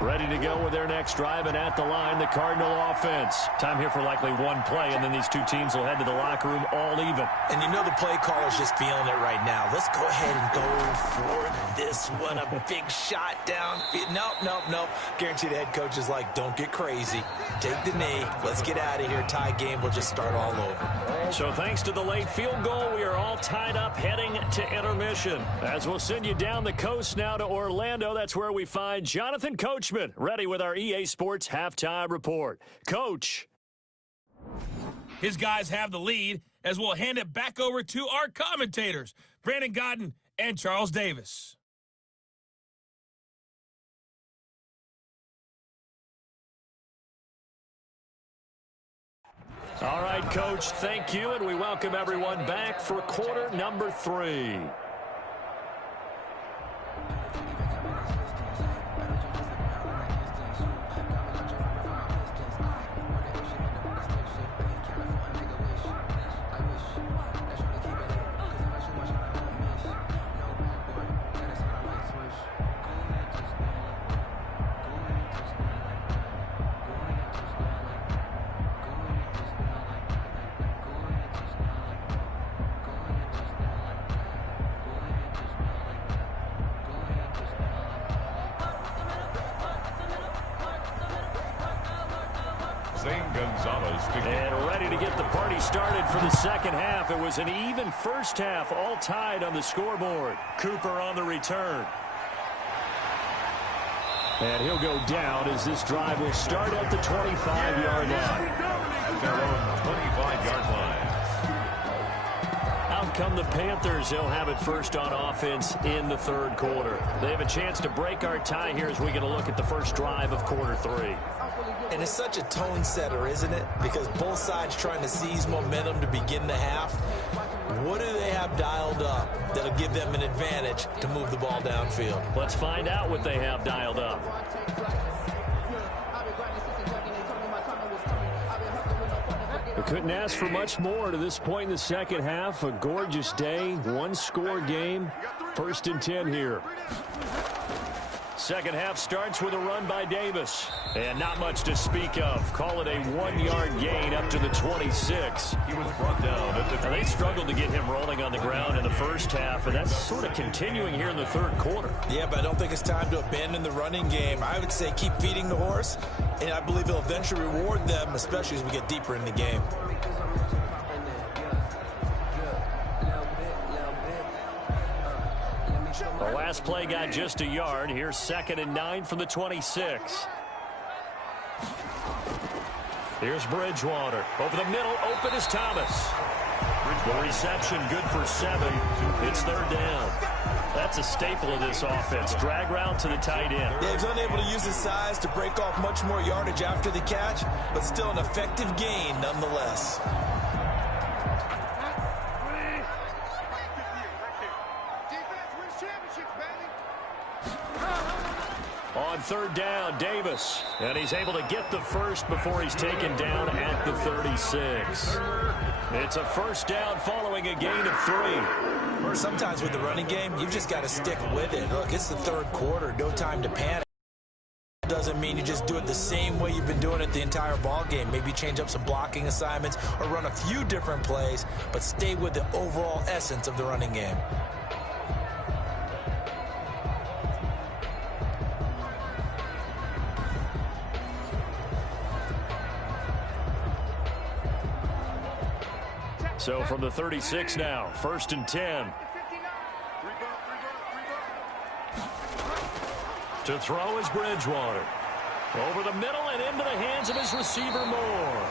Ready to go with their next drive, and at the line, the Cardinal offense. Time here for likely 1 play, and then these 2 teams will head to the locker room all even. And you know the play caller's just feeling it right now. Let's go ahead and go for this one. A big shot down. Nope. Guarantee the head coach is like, don't get crazy. Take the knee. Let's get out of here. Tie game. We'll just start all over. So thanks to the late field goal, we are all tied up heading to intermission. As we'll send you down the coast now to Orlando. That's where we find Jonathan Coachman, ready with our EA Sports halftime report. Coach. His guys have the lead as we'll hand it back over to our commentators, Brandon Godden and Charles Davis. All right, Coach, thank you, and we welcome everyone back for quarter number 3. And ready to get the party started for the second half. It was an even first half, all tied on the scoreboard. Cooper on the return. And he'll go down as this drive will start at the 25-yard line. At their own 25-yard line. Out come the Panthers. They'll have it first on offense in the third quarter. They have a chance to break our tie here as we get a look at the first drive of quarter three. And it's such a tone setter, isn't it? Because both sides trying to seize momentum to begin the half. What do they have dialed up that'll give them an advantage to move the ball downfield? Let's find out what they have dialed up. We couldn't ask for much more to this point in the second half. A gorgeous day, one-score game. 1st and 10 here. Second half starts with a run by Davis. And not much to speak of. Call it a 1-yard gain up to the 26. He was brought down at the... Now, they struggled to get him rolling on the ground in the first half, and that's sort of continuing here in the third quarter. Yeah, but I don't think it's time to abandon the running game. I would say keep feeding the horse, and I believe it'll eventually reward them, especially as we get deeper in the game. The last play got just a yard. Here's 2nd and 9 from the 26. Here's Bridgewater. Over the middle, open is Thomas. The reception good for 7. It's 3rd down. That's a staple of this offense. Drag route to the tight end. Yeah, he's unable to use his size to break off much more yardage after the catch, but still an effective gain nonetheless. On 3rd down, Davis. And he's able to get the first before he's taken down at the 36. It's a first down following a gain of 3. Sometimes with the running game, you've just got to stick with it. Look, it's the third quarter. No time to panic. Doesn't mean you just do it the same way you've been doing it the entire ball game. Maybe change up some blocking assignments or run a few different plays, but stay with the overall essence of the running game. So from the 36 now, 1st and 10. To throw is Bridgewater. Over the middle and into the hands of his receiver Moore.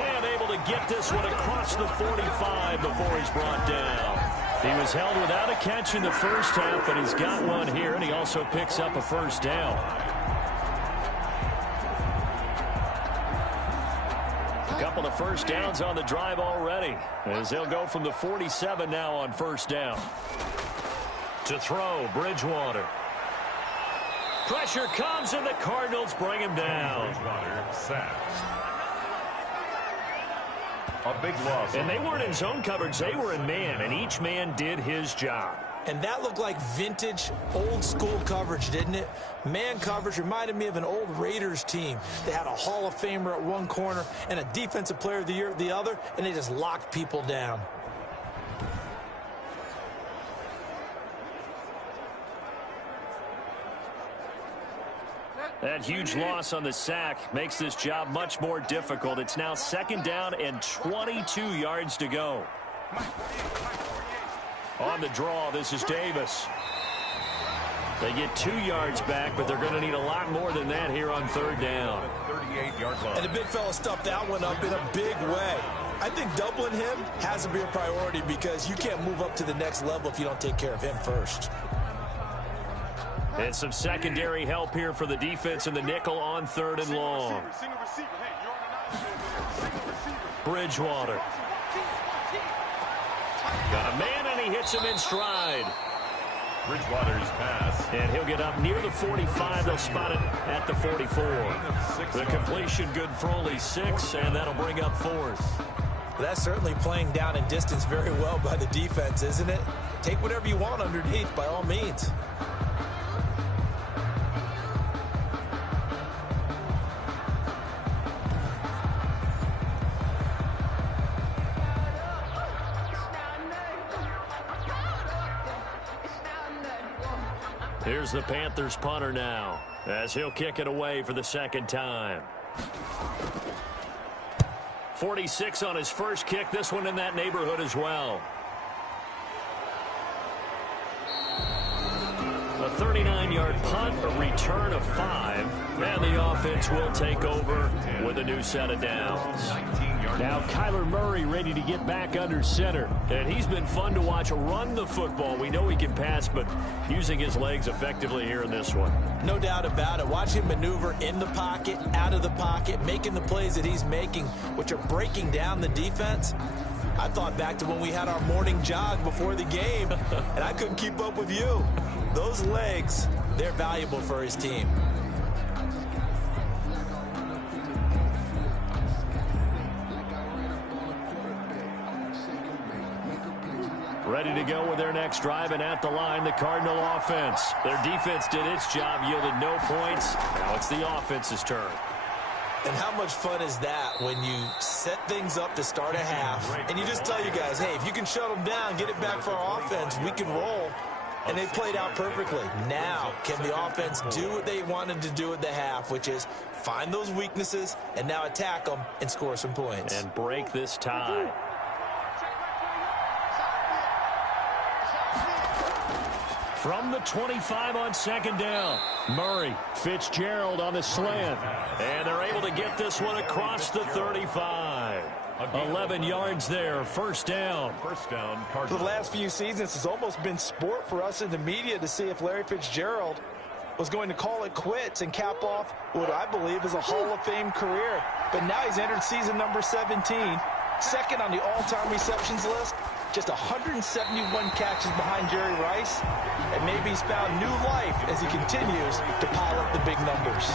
And able to get this one across the 45 before he's brought down. He was held without a catch in the first half, but he's got one here, and he also picks up a first down. A couple of first downs on the drive already, as they'll go from the 47 now on 1st down. To throw, Bridgewater. Pressure comes, and the Cardinals bring him down. Bridgewater sacked. A big loss. And they weren't in zone coverage. They were in man, and each man did his job. And that looked like vintage, old-school coverage, didn't it? Man coverage reminded me of an old Raiders team. They had a Hall of Famer at one corner and a Defensive Player of the Year at the other, and they just locked people down. That huge loss on the sack makes this job much more difficult. It's now 2nd down and 22 yards to go. On the draw, this is Davis. They get 2 yards back, but they're going to need a lot more than that here on 3rd down. 38-yard line. And the big fella stuffed that one up in a big way. I think doubling him has to be a priority because you can't move up to the next level if you don't take care of him first. And some secondary help here for the defense in the nickel on 3rd and long. Bridgewater. Got a man, and he hits him in stride. Bridgewater's pass. And he'll get up near the 45. They'll spot it at the 44. The completion good for only 6, and that'll bring up 4th. That's certainly playing down in distance very well by the defense, isn't it? Take whatever you want underneath, by all means. Here's the Panthers punter now, as he'll kick it away for the 2nd time. 46 on his first kick. This one in that neighborhood as well. A 39-yard punt, a return of 5, and the offense will take over with a new set of downs. Now Kyler Murray ready to get back under center, and he's been fun to watch run the football. We know he can pass, but using his legs effectively here in this one. No doubt about it. Watch him maneuver in the pocket, out of the pocket, making the plays that he's making, which are breaking down the defense. I thought back to when we had our morning jog before the game, and I couldn't keep up with you. Those legs, they're valuable for his team. Ready to go with their next drive, and at the line, the Cardinal offense. Their defense did its job, yielded no points. Now it's the offense's turn. And how much fun is that when you set things up to start a half, and you just tell you guys, hey, if you can shut them down, get it back for our offense, we can roll. And they played out perfectly. Now, can the offense do what they wanted to do at the half, which is find those weaknesses and now attack them and score some points. And break this tie. From the 25 on second down, Murray, Fitzgerald on the slant. And they're able to get this one across the 35. 11 yards there, first down. For the last few seasons, it's almost been sport for us in the media to see if Larry Fitzgerald was going to call it quits and cap off what I believe is a Hall of Fame career. But now he's entered season number 17, second on the all-time receptions list, just 171 catches behind Jerry Rice, and maybe he's found new life as he continues to pile up the big numbers.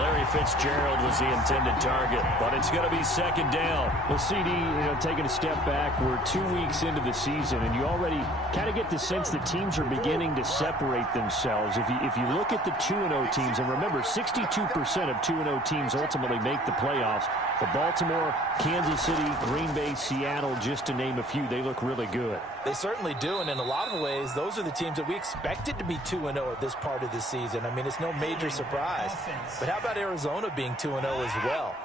Larry Fitzgerald was the intended target, but it's going to be second down. Well, CD, taking a step back, we're 2 weeks into the season, and you already kind of get the sense that teams are beginning to separate themselves. If you look at the 2-0 teams, and remember, 62% of 2-0 teams ultimately make the playoffs. But Baltimore, Kansas City, Green Bay, Seattle, just to name a few, they look really good. They certainly do, and in a lot of ways, those are the teams that we expected to be 2-0 at this part of the season. I mean, it's no major surprise. But how about Arizona being 2-0 as well?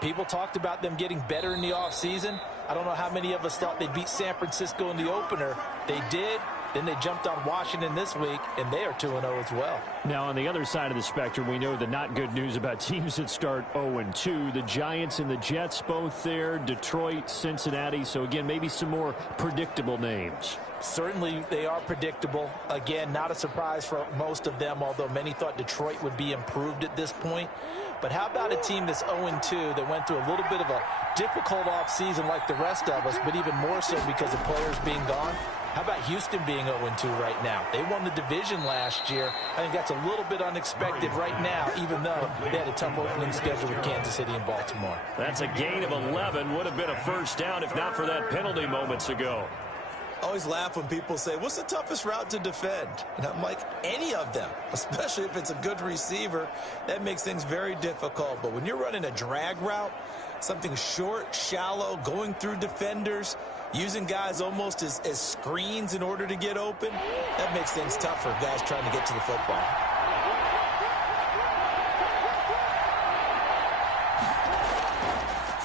People talked about them getting better in the offseason. I don't know how many of us thought they'd beat San Francisco in the opener. They did. Then they jumped on Washington this week, and they are 2-0 as well. Now, on the other side of the spectrum, we know the not good news about teams that start 0-2. The Giants and the Jets both there, Detroit, Cincinnati. So, again, maybe some more predictable names. Certainly, they are predictable. Again, not a surprise for most of them, although many thought Detroit would be improved at this point. But how about a team that's 0-2 that went through a little bit of a difficult offseason like the rest of us, but even more so because of players being gone? How about Houston being 0-2 right now? They won the division last year. I think that's a little bit unexpected right now, even though they had a tough opening schedule with Kansas City and Baltimore. That's a gain of 11. Would have been a first down if not for that penalty moments ago. I always laugh when people say, what's the toughest route to defend? And I'm like, any of them, especially if it's a good receiver. That makes things very difficult. But when you're running a drag route, something short, shallow, going through defenders, using guys almost as screens in order to get open, that makes things tough for guys trying to get to the football.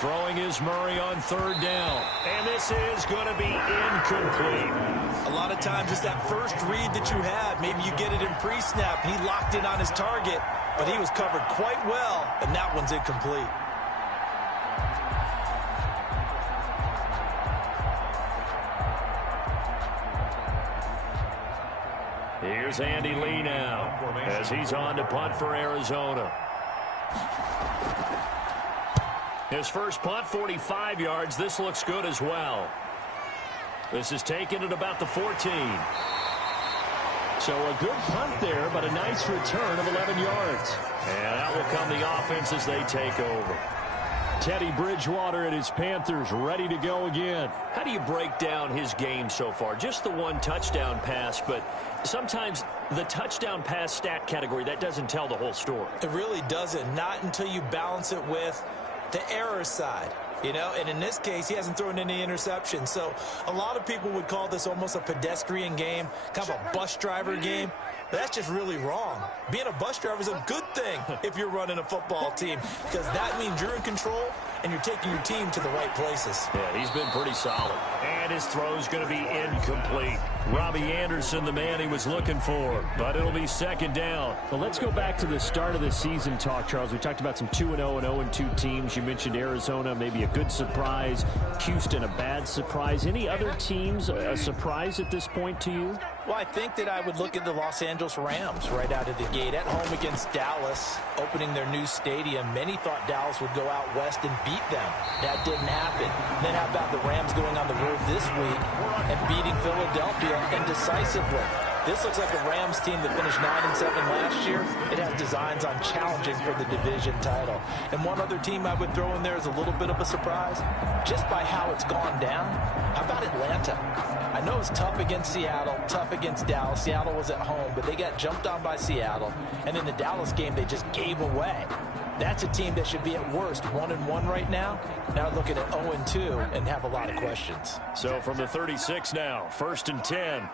Throwing is Murray on third down. And this is going to be incomplete. A lot of times it's that first read that you have. Maybe you get it in pre-snap, and he locked in on his target, but he was covered quite well, and that one's incomplete. Here's Andy Lee now as he's on to punt for Arizona. His first punt, 45 yards. This looks good as well. This is taken at about the 14. So a good punt there, but a nice return of 11 yards. And out will come the offense as they take over. Teddy Bridgewater and his Panthers ready to go again. How do you break down his game so far? Just the one touchdown pass, but sometimes the touchdown pass stat category, that doesn't tell the whole story. It really doesn't. Not until you balance it with the error side. And in this case, he hasn't thrown any interceptions. So a lot of people would call this almost a pedestrian game, kind of a bus driver game. But that's just really wrong. Being a bus driver is a good thing if you're running a football team, because that means you're in control and you're taking your team to the right places. Yeah, he's been pretty solid. And his throw's going to be incomplete. Robbie Anderson, the man he was looking for, but it'll be second down. Well, let's go back to the start of the season talk, Charles. We talked about some 2-0 and 0-2 teams. You mentioned Arizona, maybe a good surprise. Houston, a bad surprise. Any other teams a surprise at this point to you? Well, I think that I would look at the Los Angeles Rams right out of the gate. At home against Dallas, opening their new stadium. Many thought Dallas would go out west and beat them. That didn't happen. Then how about the Rams going on the road this week and beating Philadelphia indecisively? This looks like a Rams team that finished 9-7 last year. It has designs on challenging for the division title. And one other team I would throw in there is a little bit of a surprise, just by how it's gone down. How about Atlanta? I know it's tough against Seattle, tough against Dallas. Seattle was at home, but they got jumped on by Seattle. And in the Dallas game, they just gave away. That's a team that should be at worst 1-1 right now. Now looking at 0-2 and have a lot of questions. So from the 36 now, 1st and 10.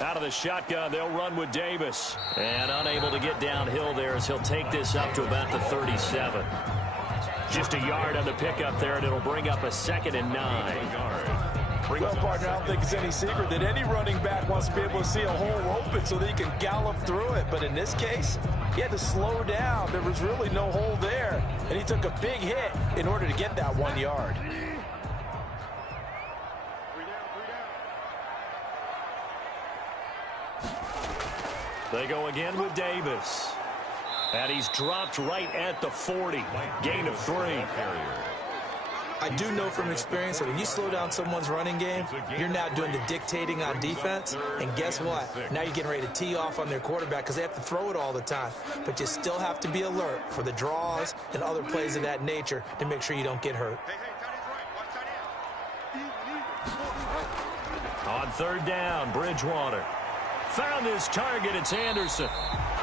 Out of the shotgun, they'll run with Davis. And unable to get downhill there as he'll take this up to about the 37. Just a yard on the pickup there, and it'll bring up a 2nd and 9. Well, partner, I don't think it's any secret that any running back wants to be able to see a hole open so that he can gallop through it. But in this case, he had to slow down. There was really no hole there, and he took a big hit in order to get that 1 yard. They go again with Davis. And he's dropped right at the 40. Gain of 3. I do know from experience that when you slow down someone's running game, you're now doing the dictating on defense. And guess what? Now you're getting ready to tee off on their quarterback because they have to throw it all the time. But you still have to be alert for the draws and other plays of that nature to make sure you don't get hurt. On 3rd down, Bridgewater. Found his target. It's Anderson.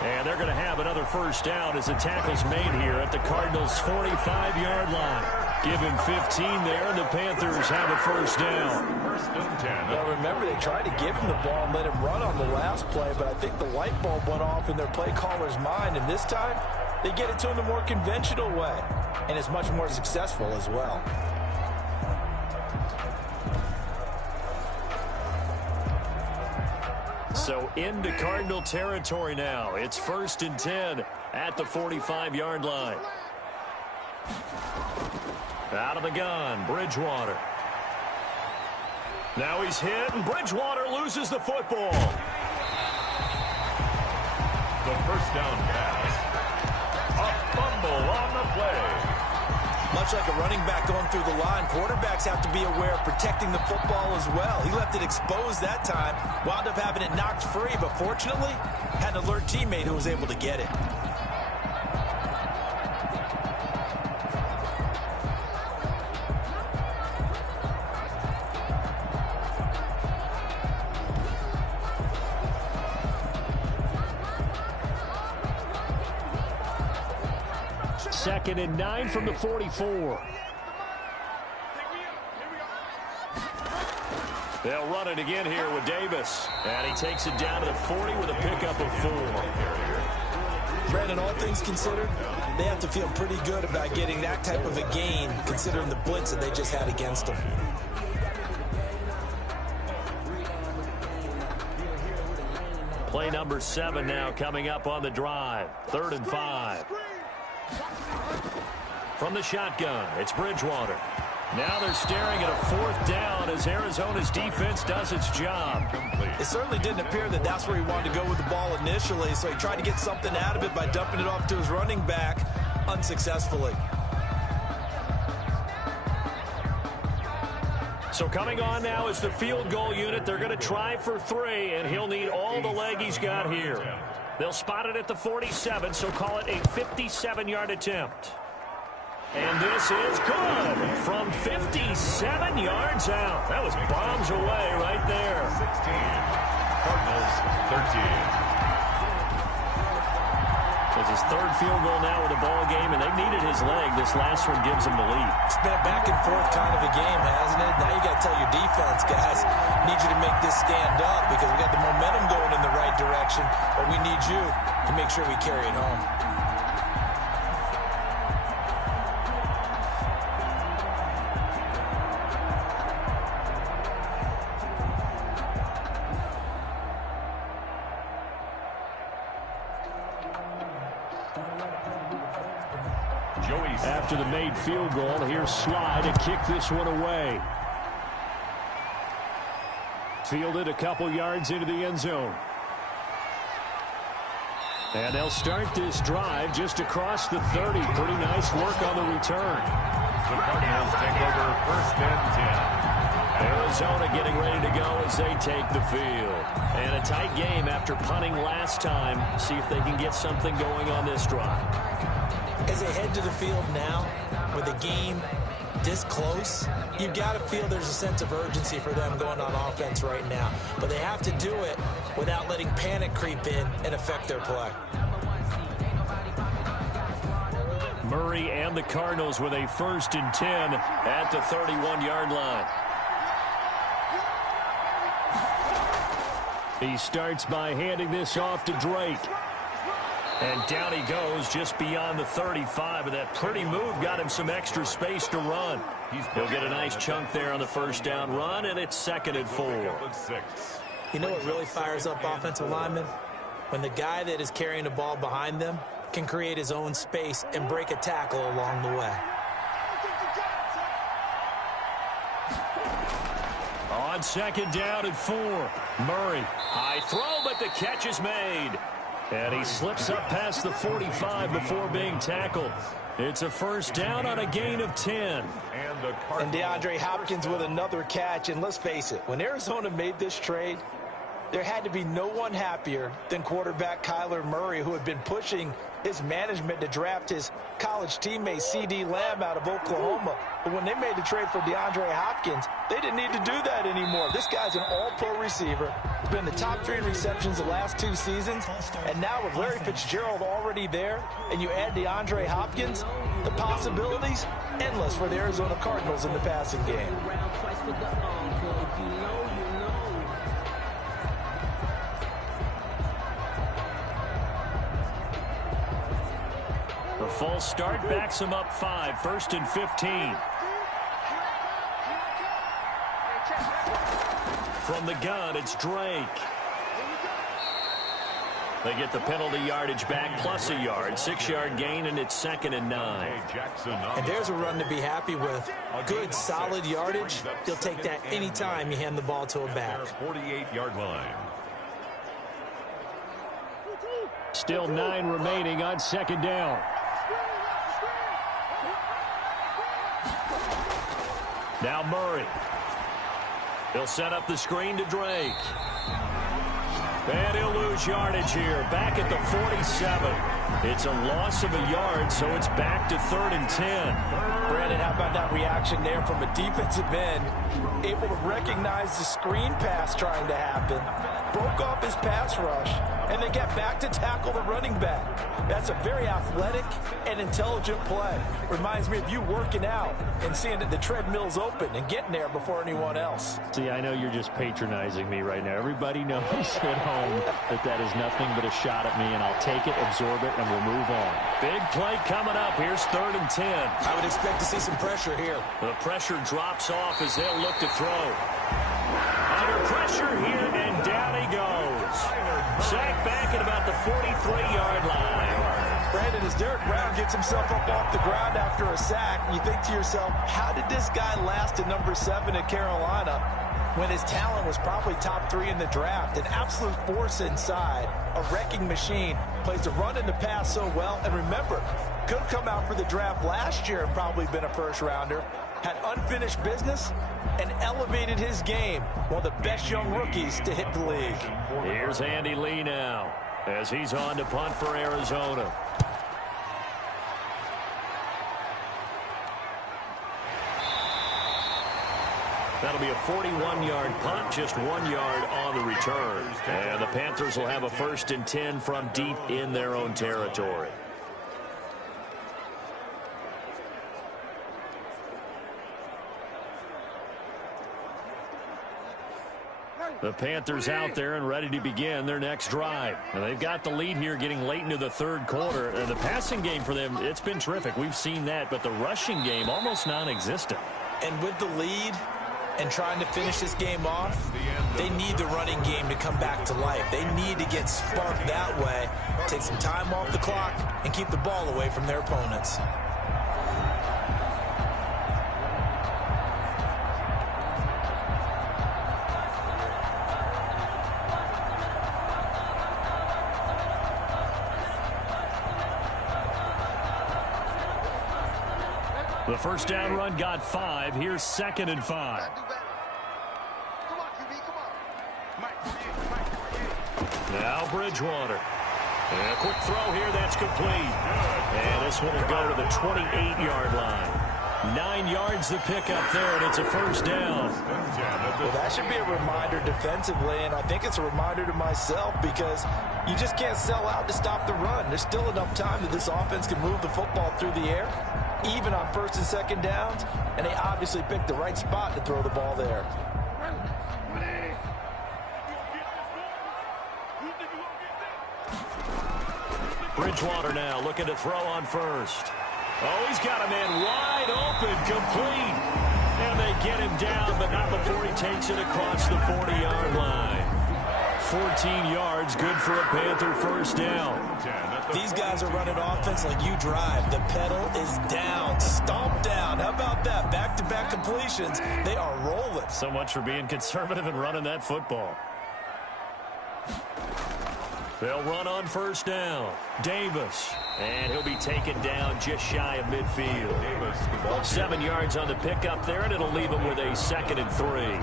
And they're going to have another 1st down as the tackle's made here at the Cardinals' 45-yard line. Give him 15 there, and the Panthers have a 1st down. Now remember, they tried to give him the ball and let him run on the last play, but I think the light bulb went off in their play caller's mind, and this time they get it to him the more conventional way, and it's much more successful as well. So into Cardinal territory now. It's 1st and 10 at the 45-yard line. Out of the gun, Bridgewater. Now he's hit, and Bridgewater loses the football. The 1st down pass. A fumble on the play. Much like a running back going through the line, quarterbacks have to be aware of protecting the football as well. He left it exposed that time, wound up having it knocked free, but fortunately, had an alert teammate who was able to get it. Second and 9 from the 44. They'll run it again here with Davis. And he takes it down to the 40 with a pickup of 4. Brandon, all things considered, they have to feel pretty good about getting that type of a gain, considering the blitz that they just had against them. Play number 7 now coming up on the drive. 3rd and 5. From the shotgun, it's Bridgewater. Now they're staring at a 4th down as Arizona's defense does its job. It certainly didn't appear that that's where he wanted to go with the ball initially, so he tried to get something out of it by dumping it off to his running back unsuccessfully. So coming on now is the field goal unit. They're going to try for 3, and he'll need all the leg he's got here. They'll spot it at the 47, so call it a 57-yard attempt. And this is good from 57 yards out. That was bombs away right there. 16. Cardinals 13. It's his 3rd field goal now with a ball game, and they needed his leg. This last one gives them the lead. It's been a back-and-forth kind of a game, hasn't it? Now you got to tell your defense, guys, need you to make this stand up because we got the momentum going in the right direction, but we need you to make sure we carry it home. after the made field goal. Here's Sly to kick this one away. Fielded a couple yards into the end zone. And they'll start this drive just across the 30. Pretty nice work on the return. The Cardinals take over 1st and 10. Arizona getting ready to go as they take the field. And a tight game after punting last time. See if they can get something going on this drive. As they head to the field now, with the game this close, you've got to feel there's a sense of urgency for them going on offense right now. But they have to do it without letting panic creep in and affect their play. Murray and the Cardinals with a 1st and 10 at the 31-yard line. He starts by handing this off to Drake. And down he goes just beyond the 35. But that pretty move got him some extra space to run. He'll get a nice chunk there on the 1st down run, and it's 2nd and 4. You know what really fires up offensive linemen? When the guy that is carrying the ball behind them can create his own space and break a tackle along the way. On 2nd down and 4. Murray, high throw, but the catch is made. And he slips up past the 45 before being tackled. It's a 1st down on a gain of 10. And DeAndre Hopkins with another catch. And let's face it, when Arizona made this trade, there had to be no one happier than quarterback Kyler Murray, who had been pushing his management to draft his college teammate C.D. Lamb out of Oklahoma. But when they made the trade for DeAndre Hopkins, they didn't need to do that anymore. This guy's an all-pro receiver. He's been the top 3 in receptions the last 2 seasons. And now with Larry Fitzgerald already there, and you add DeAndre Hopkins, the possibilities endless for the Arizona Cardinals in the passing game. The false start backs him up 5, 1st and 15. From the gun, it's Drake. They get the penalty yardage back plus a yard. 6-yard gain, and it's 2nd and 9. And there's a run to be happy with. Good, solid yardage. You'll take that anytime you hand the ball to a back. 48-yard line. Still 9 remaining on 2nd down. Now Murray. He'll set up the screen to Drake. And he'll lose yardage here. Back at the 47. It's a loss of a yard, so it's back to 3rd and 10. Brandon, how about that reaction there from a defensive end? Able to recognize the screen pass trying to happen. Broke off his pass rush, and then get back to tackle the running back. That's a very athletic and intelligent play. Reminds me of you working out and seeing that the treadmill's open and getting there before anyone else. See, I know you're just patronizing me right now. Everybody knows at home that is nothing but a shot at me, and I'll take it, absorb it, and we'll move on. Big play coming up. Here's 3rd and 10. I would expect to see some pressure here. The pressure drops off as they'll look to throw. Under pressure here, and down he goes. Sacked back at about the 43-yard line. Brandon, as Derek Brown gets himself up off the ground after a sack, you think to yourself, how did this guy last at number 7 at Carolina when his talent was probably top 3 in the draft? An absolute force inside, a wrecking machine, plays the run and the pass so well. And remember, could have come out for the draft last year and probably been a first-rounder. Had unfinished business and elevated his game. One of the best young rookies to hit the league. Here's Andy Lee now as he's on to punt for Arizona. That'll be a 41-yard punt, just 1 yard on the return. And the Panthers will have a 1st and 10 from deep in their own territory. The Panthers out there and ready to begin their next drive. And they've got the lead here getting late into the 3rd quarter. And the passing game for them, it's been terrific. We've seen that. But the rushing game, almost non-existent. And with the lead and trying to finish this game off, they need the running game to come back to life. They need to get sparked that way, take some time off the clock, and keep the ball away from their opponents. The first down run got 5. Here's 2nd and 5. Now Bridgewater. And a quick throw here. That's complete. And this one will go to the 28-yard line. 9 yards to pick up there, and it's a first down. Well, that should be a reminder defensively, and I think it's a reminder to myself because you just can't sell out to stop the run. There's still enough time that this offense can move the football through the air, even on 1st and 2nd downs, and they obviously picked the right spot to throw the ball there. Bridgewater now looking to throw on first. Oh, he's got a man wide open, complete. And they get him down, but not before he takes it across the 40-yard line. 14 yards, good for a Panther first down. These guys are running offense like you drive. The pedal is down, stomp down. How about that? Back-to-back completions. They are rolling. So much for being conservative and running that football. They'll run on first down. Davis. And he'll be taken down just shy of midfield. 7 yards on the pickup there, and it'll leave him with a 2nd and 3.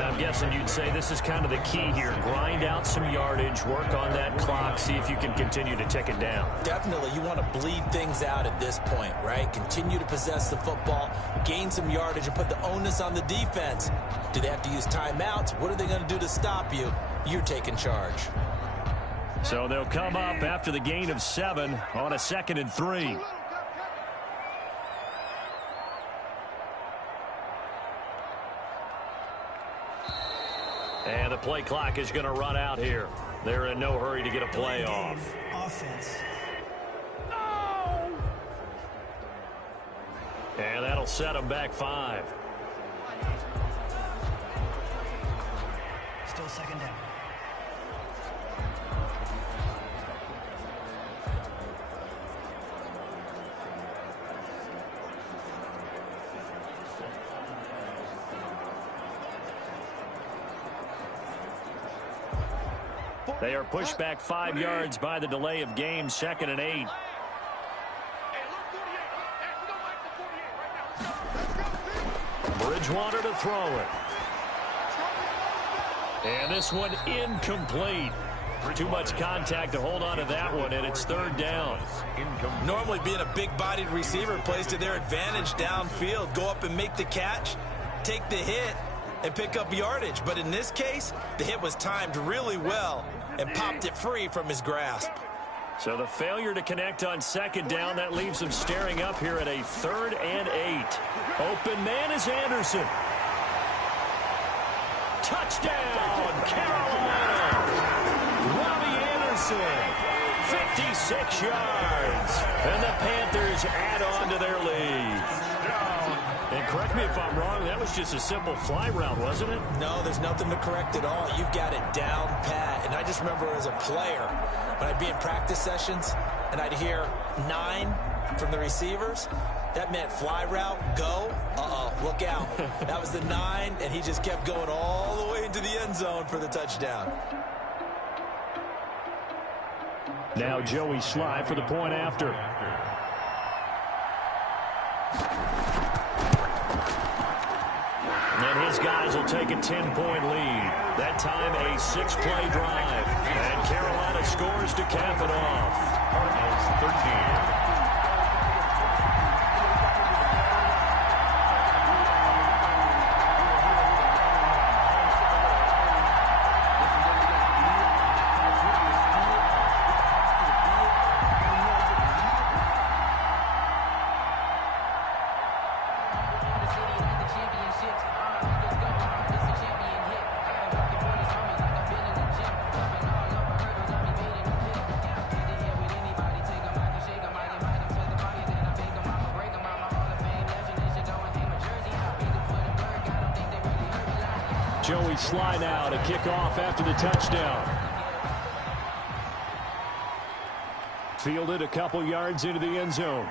I'm guessing you'd say this is kind of the key here. Grind out some yardage, work on that clock, see if you can continue to tick it down. Definitely, you want to bleed things out at this point, right? Continue to possess the football, gain some yardage, and put the onus on the defense. Do they have to use timeouts? What are they going to do to stop you? You're taking charge. So they'll come up after the gain of 7 on a 2nd and 3. And the play clock is going to run out here. They're in no hurry to get a play off. Offense. And that'll set them back 5. Still 2nd down. They are pushed back 5 yards by the delay of game, 2nd and 8. Bridgewater to throw it. And this one incomplete. Too much contact to hold on to that one, and it's 3rd down. Normally being a big-bodied receiver plays to their advantage downfield. Go up and make the catch, take the hit, and pick up yardage. But in this case, the hit was timed really well and popped it free from his grasp. So the failure to connect on 2nd down, that leaves him staring up here at a 3rd and 8. Open man is Anderson. Touchdown, Carolina. Robbie Anderson, 56 yards. And the Panthers add on to their lead. And correct me if I'm wrong, that was just a simple fly route, wasn't it? No, there's nothing to correct at all. You've got it down pat. And I just remember as a player, when I'd be in practice sessions and I'd hear 9 from the receivers, that meant fly route, go, look out. That was the 9, and he just kept going all the way into the end zone for the touchdown. Now Joey Sly for the point after. And his guys will take a 10-point lead. That time a 6-play drive. And Carolina scores to cap it off. Cardinals 13. Joey Sly now to kick off after the touchdown. Fielded a couple yards into the end zone.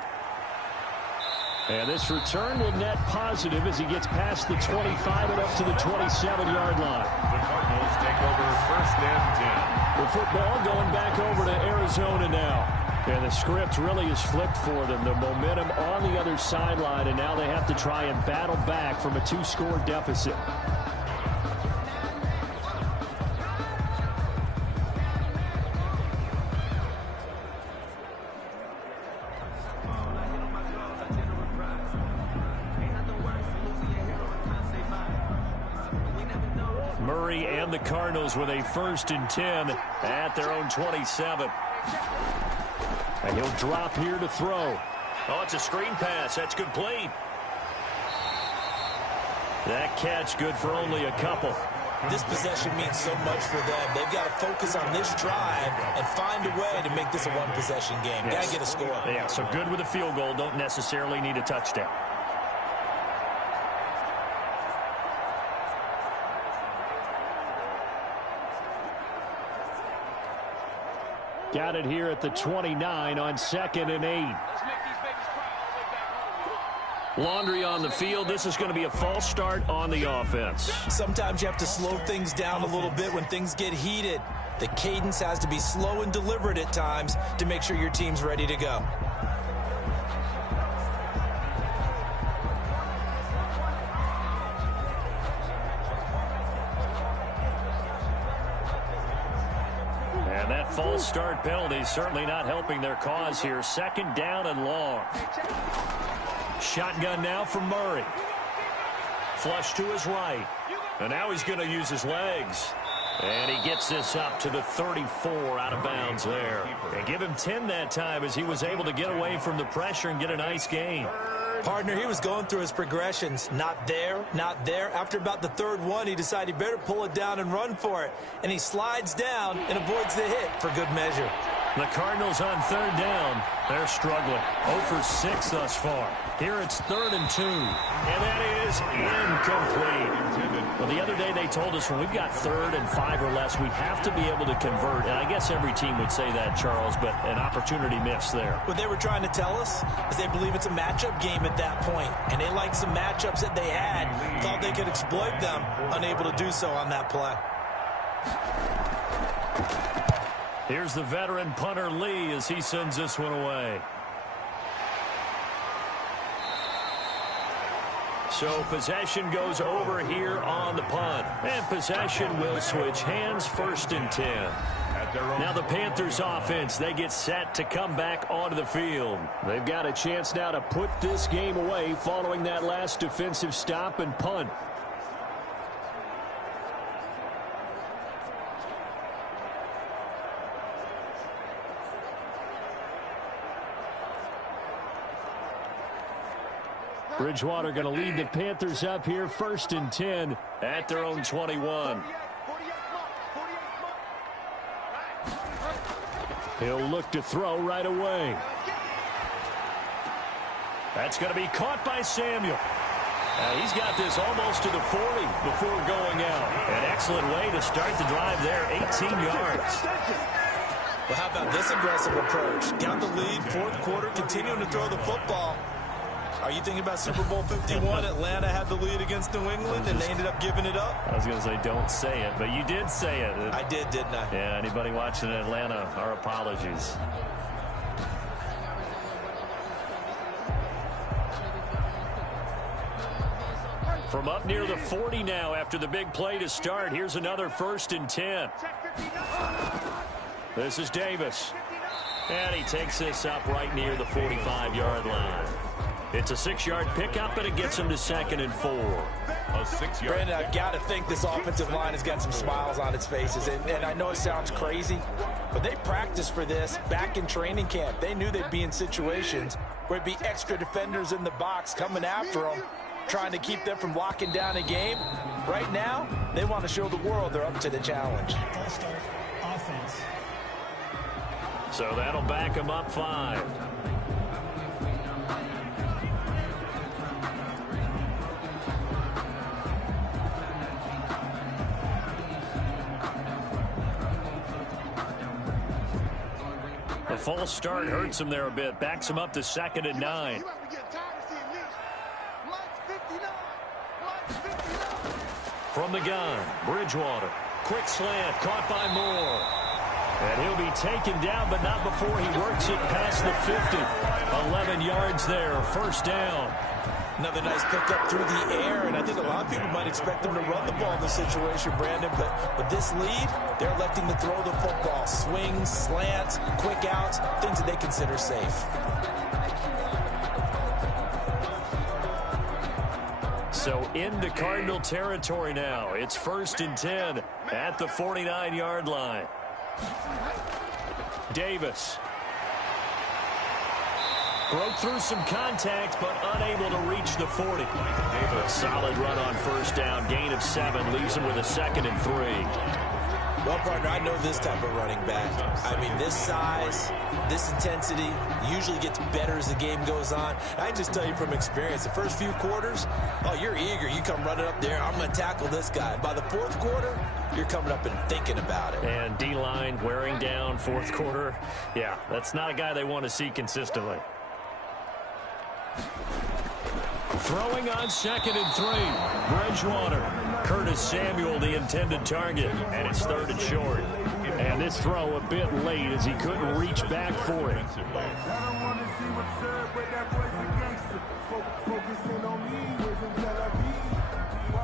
And this return will net positive as he gets past the 25 and up to the 27-yard line. The Cardinals take over 1st and 10. The football going back over to Arizona now. And the script really is flipped for them. The momentum on the other sideline, and now they have to try and battle back from a 2-score deficit. Murray and the Cardinals with a 1st and 10 at their own 27. And he'll drop here to throw. Oh, it's a screen pass. That's complete. That catch good for only a couple. This possession means so much for them. They've got to focus on this drive and find a way to make this a one-possession game. Yes. Got to get a score. Yeah, so good with a field goal. Don't necessarily need a touchdown. Got it here at the 29 on 2nd and 8. Laundry on the field. This is going to be a false start on the offense. Sometimes you have to slow things down a little bit when things get heated. The cadence has to be slow and deliberate at times to make sure your team's ready to go. And that false start penalty certainly not helping their cause here. 2nd down and long. Shotgun now from Murray. Flush to his right. And now he's going to use his legs. And he gets this up to the 34 out of bounds there. And give him 10 that time as he was able to get away from the pressure and get a nice gain. Partner, he was going through his progressions. Not there, not there. After about the 3rd one, he decided he better pull it down and run for it. And he slides down and avoids the hit for good measure. The Cardinals on 3rd down. They're struggling. 0 for 6 thus far. Here it's 3rd and 2. And that is incomplete. Well, the other day they told us when we've got 3rd and 5 or less, we have to be able to convert. And I guess every team would say that, Charles, but an opportunity missed there. What they were trying to tell us is they believe it's a matchup game at that point. And they liked some matchups that they had. Thought they could exploit them. Unable to do so on that play. Here's the veteran punter Lee as he sends this one away. So possession goes over here on the punt. And possession will switch hands. 1st and 10. Now the Panthers offense, they get set to come back onto the field. They've got a chance now to put this game away following that last defensive stop and punt. Bridgewater going to lead the Panthers up here. 1st and 10 at their own 21. He'll look to throw right away. That's going to be caught by Samuel. He's got this almost to the 40 before going out. An excellent way to start the drive there. 18 yards. Well, how about this aggressive approach? Got the lead, 4th quarter, continuing to throw the football. Are you thinking about Super Bowl 51? Atlanta had the lead against New England, and they ended up giving it up? I was going to say, don't say it, but you did say it. I did, didn't I? Yeah, anybody watching in Atlanta, our apologies. From up near the 40 now after the big play to start. Here's another 1st and 10. This is Davis. And he takes this up right near the 45-yard line. It's a 6-yard pickup, and it gets him to 2nd and 4. A 6-yard. Brandon, I've got to think this offensive line has got some smiles on its faces. And I know it sounds crazy, but they practiced for this back in training camp. They knew they'd be in situations where it'd be extra defenders in the box coming after them, trying to keep them from locking down a game. Right now, they want to show the world they're up to the challenge. All-start offense. So that'll back them up 5. The false start hurts him there a bit. Backs him up to 2nd and 9. From the gun, Bridgewater. Quick slant, caught by Moore. And he'll be taken down, but not before he works it past the 50. 11 yards there, first down. Another nice pickup through the air, and I think a lot of people might expect them to run the ball in this situation, Brandon, but with this lead, they're electing to throw the football. Swings, slants, quick outs, things that they consider safe. So into Cardinal territory now. It's 1st and 10 at the 49-yard line. Davis. Broke through some contact, but unable to reach the 40. A solid run on first down. Gain of 7 leaves him with a 2nd and 3. Well, partner, I know this type of running back. I mean, this size, this intensity usually gets better as the game goes on. I can just tell you from experience, the first few quarters, oh, you're eager. You come running up there, I'm going to tackle this guy. By the 4th quarter, you're coming up and thinking about it. And D-line wearing down 4th quarter. Yeah, that's not a guy they want to see consistently. Throwing on 2nd and 3. Bridgewater. Curtis Samuel, the intended target, and it's 3rd and short. And this throw a bit late as he couldn't reach back for it.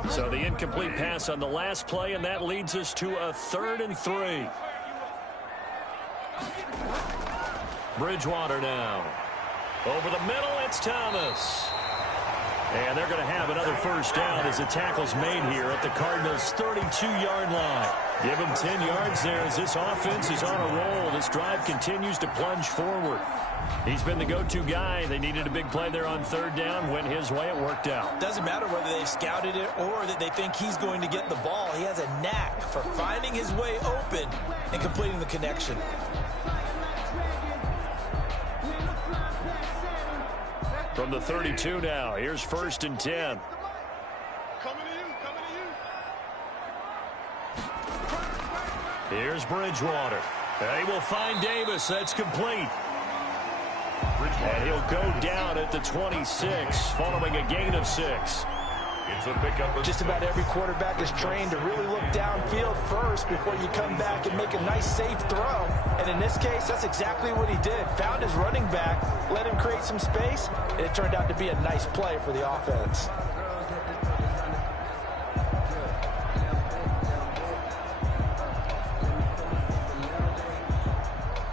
So the incomplete pass on the last play, and that leads us to a 3rd and 3. Bridgewater now. Over the middle, it's Thomas. And they're going to have another first down as the tackle's made here at the Cardinals' 32-yard line. Give him 10 yards there as this offense is on a roll. This drive continues to plunge forward. He's been the go-to guy. They needed a big play there on 3rd down. Went his way. It worked out. Doesn't matter whether they've scouted it or that they think he's going to get the ball. He has a knack for finding his way open and completing the connection. From the 32 now, here's 1st and 10. Here's Bridgewater. They will find Davis. That's complete. And he'll go down at the 26, following a gain of 6. It's a pickup. Just about every quarterback is trained to really look downfield first before you come back and make a nice, safe throw. And in this case, that's exactly what he did. Found his running back, let him create some space, and it turned out to be a nice play for the offense.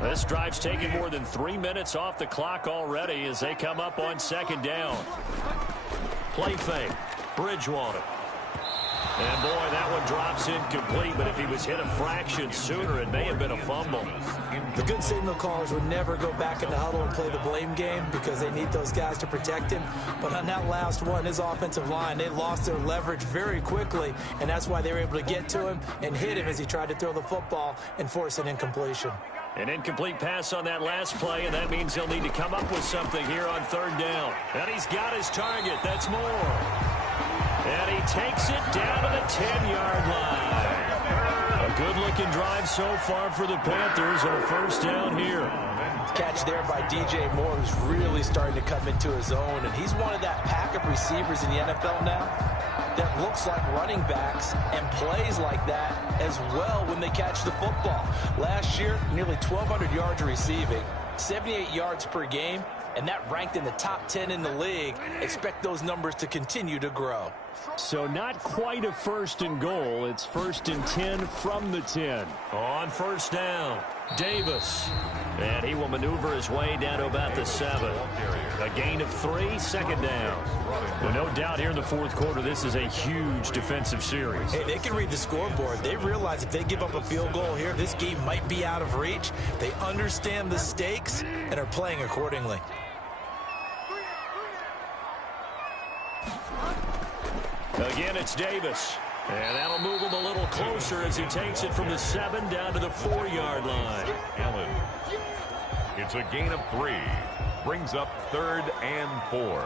This drive's taken more than 3 minutes off the clock already as they come up on 2nd down. Play fake. Bridgewater. And boy, that one drops incomplete, but if he was hit a fraction sooner, it may have been a fumble. The good signal callers would never go back in the huddle and play the blame game because they need those guys to protect him. But on that last one, his offensive line, they lost their leverage very quickly, and that's why they were able to get to him and hit him as he tried to throw the football and force an incompletion. An incomplete pass on that last play, and that means he'll need to come up with something here on 3rd down. And he's got his target. That's more. And he takes it down to the 10-yard line. A good-looking drive so far for the Panthers and a first down here. Catch there by DJ Moore, who's really starting to come into his own, and he's one of that pack of receivers in the NFL now that looks like running backs and plays like that as well when they catch the football. Last year, nearly 1,200 yards receiving, 78 yards per game, and that ranked in the top 10 in the league. Expect those numbers to continue to grow. So not quite a 1st and goal. It's 1st and 10 from the 10. On first down, Davis. And he will maneuver his way down to about the 7. A gain of 3, 2nd down. Well, no doubt here in the 4th quarter, this is a huge defensive series. Hey, they can read the scoreboard. They realize if they give up a field goal here, this game might be out of reach. They understand the stakes and are playing accordingly. Again, it's Davis. And that'll move him a little closer as he takes it from the 7 down to the 4-yard line. Allen. It's a gain of 3. Brings up 3rd and 4.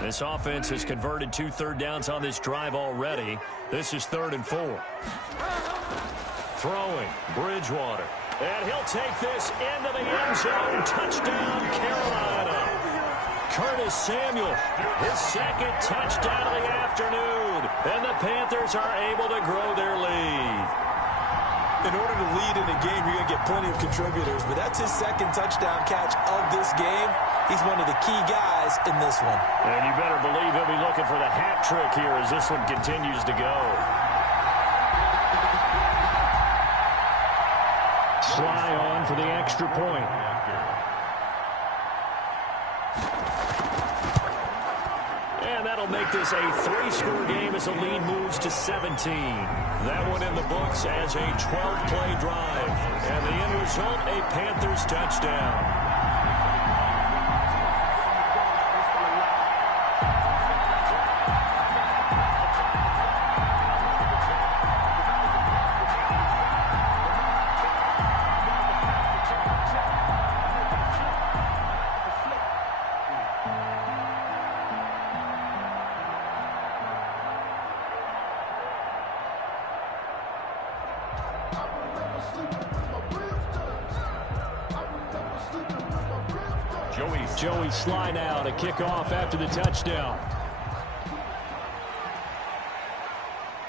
This offense has converted 2 third downs on this drive already. This is 3rd and 4. Throwing, Bridgewater. And he'll take this into the end zone. Touchdown, Carolina. Curtis Samuel, his second touchdown of the afternoon. And the Panthers are able to grow their lead. In order to lead in a game, you're going to get plenty of contributors, but that's his second touchdown catch of this game. He's one of the key guys in this one. And you better believe he'll be looking for the hat trick here as this one continues to go. Sly on for the extra point. And that'll make this a 3-score game as the lead moves to 17. That one in the books as a 12-play drive. And the end result, a Panthers touchdown. Joey Sly now to kick off after the touchdown.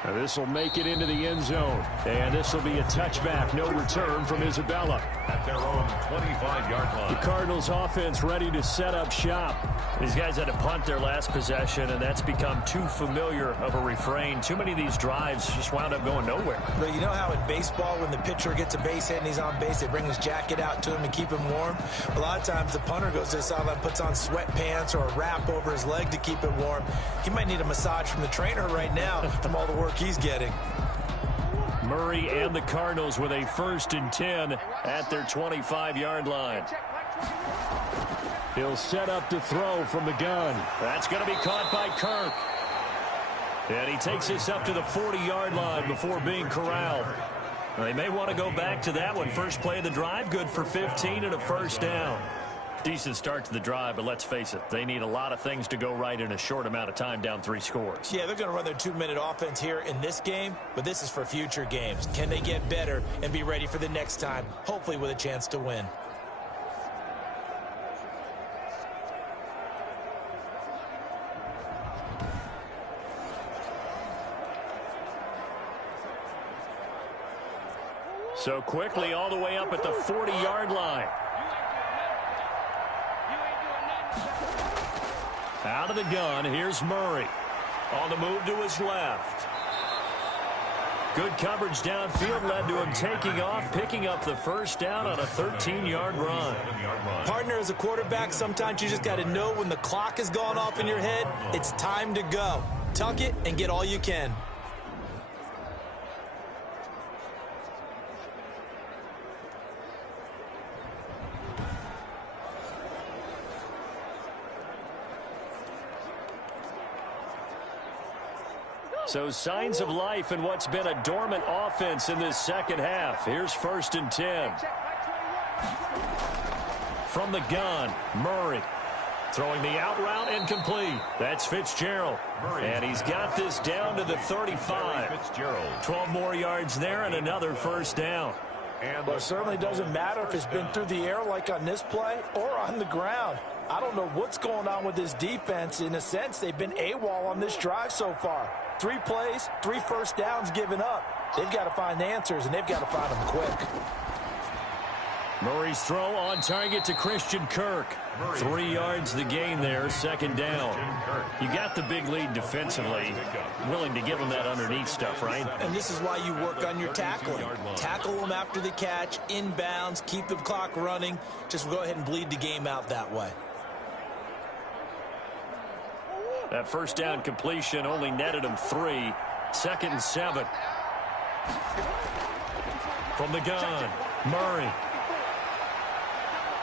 Now this will make it into the end zone. And this will be a touchback. No return from Isabella. At their own 25-yard line. The Cardinals offense ready to set up shop. These guys had to punt their last possession, and that's become too familiar of a refrain. Too many of these drives just wound up going nowhere. But you know how in baseball, when the pitcher gets a base hit and he's on base, they bring his jacket out to him to keep him warm? A lot of times the punter goes to the sideline, puts on sweatpants or a wrap over his leg to keep it warm. He might need a massage from the trainer right now from all the work he's getting. Murray and the Cardinals with a 1st and 10 at their 25-yard line. He'll set up to throw from the gun. That's going to be caught by Kirk. And he takes this up to the 40-yard line before being corralled. They may want to go back to that one. First play of the drive, good for 15 and a 1st down. Decent start to the drive, but let's face it, they need a lot of things to go right in a short amount of time, down 3 scores. Yeah, they're going to run their 2-minute offense here in this game, but this is for future games. Can they get better and be ready for the next time, hopefully with a chance to win? So quickly all the way up at the 40-yard line. Out of the gun, here's Murray. On the move to his left. Good coverage downfield led to him taking off, picking up the 1st down on a 13-yard run. Partner, as a quarterback, sometimes you just got to know when the clock has gone off in your head, it's time to go. Tuck it and get all you can. So signs of life in what's been a dormant offense in this second half. Here's 1st and 10. From the gun, Murray. Throwing the out route incomplete. That's Fitzgerald. And he's got this down to the 35. 12 more yards there and another 1st down. Well, it certainly doesn't matter if it's been through the air like on this play or on the ground. I don't know what's going on with this defense. In a sense, they've been AWOL on this drive so far. 3 plays, 3 1st downs given up. They've got to find answers, and they've got to find them quick. Murray's throw on target to Christian Kirk. 3 yards the gain there, 2nd down. You got the big lead defensively. Willing to give them that underneath stuff, right? And this is why you work on your tackling. Tackle them after the catch, inbounds, keep the clock running. Just go ahead and bleed the game out that way. That 1st down completion only netted him 3. 2nd and 7. From the gun, Murray.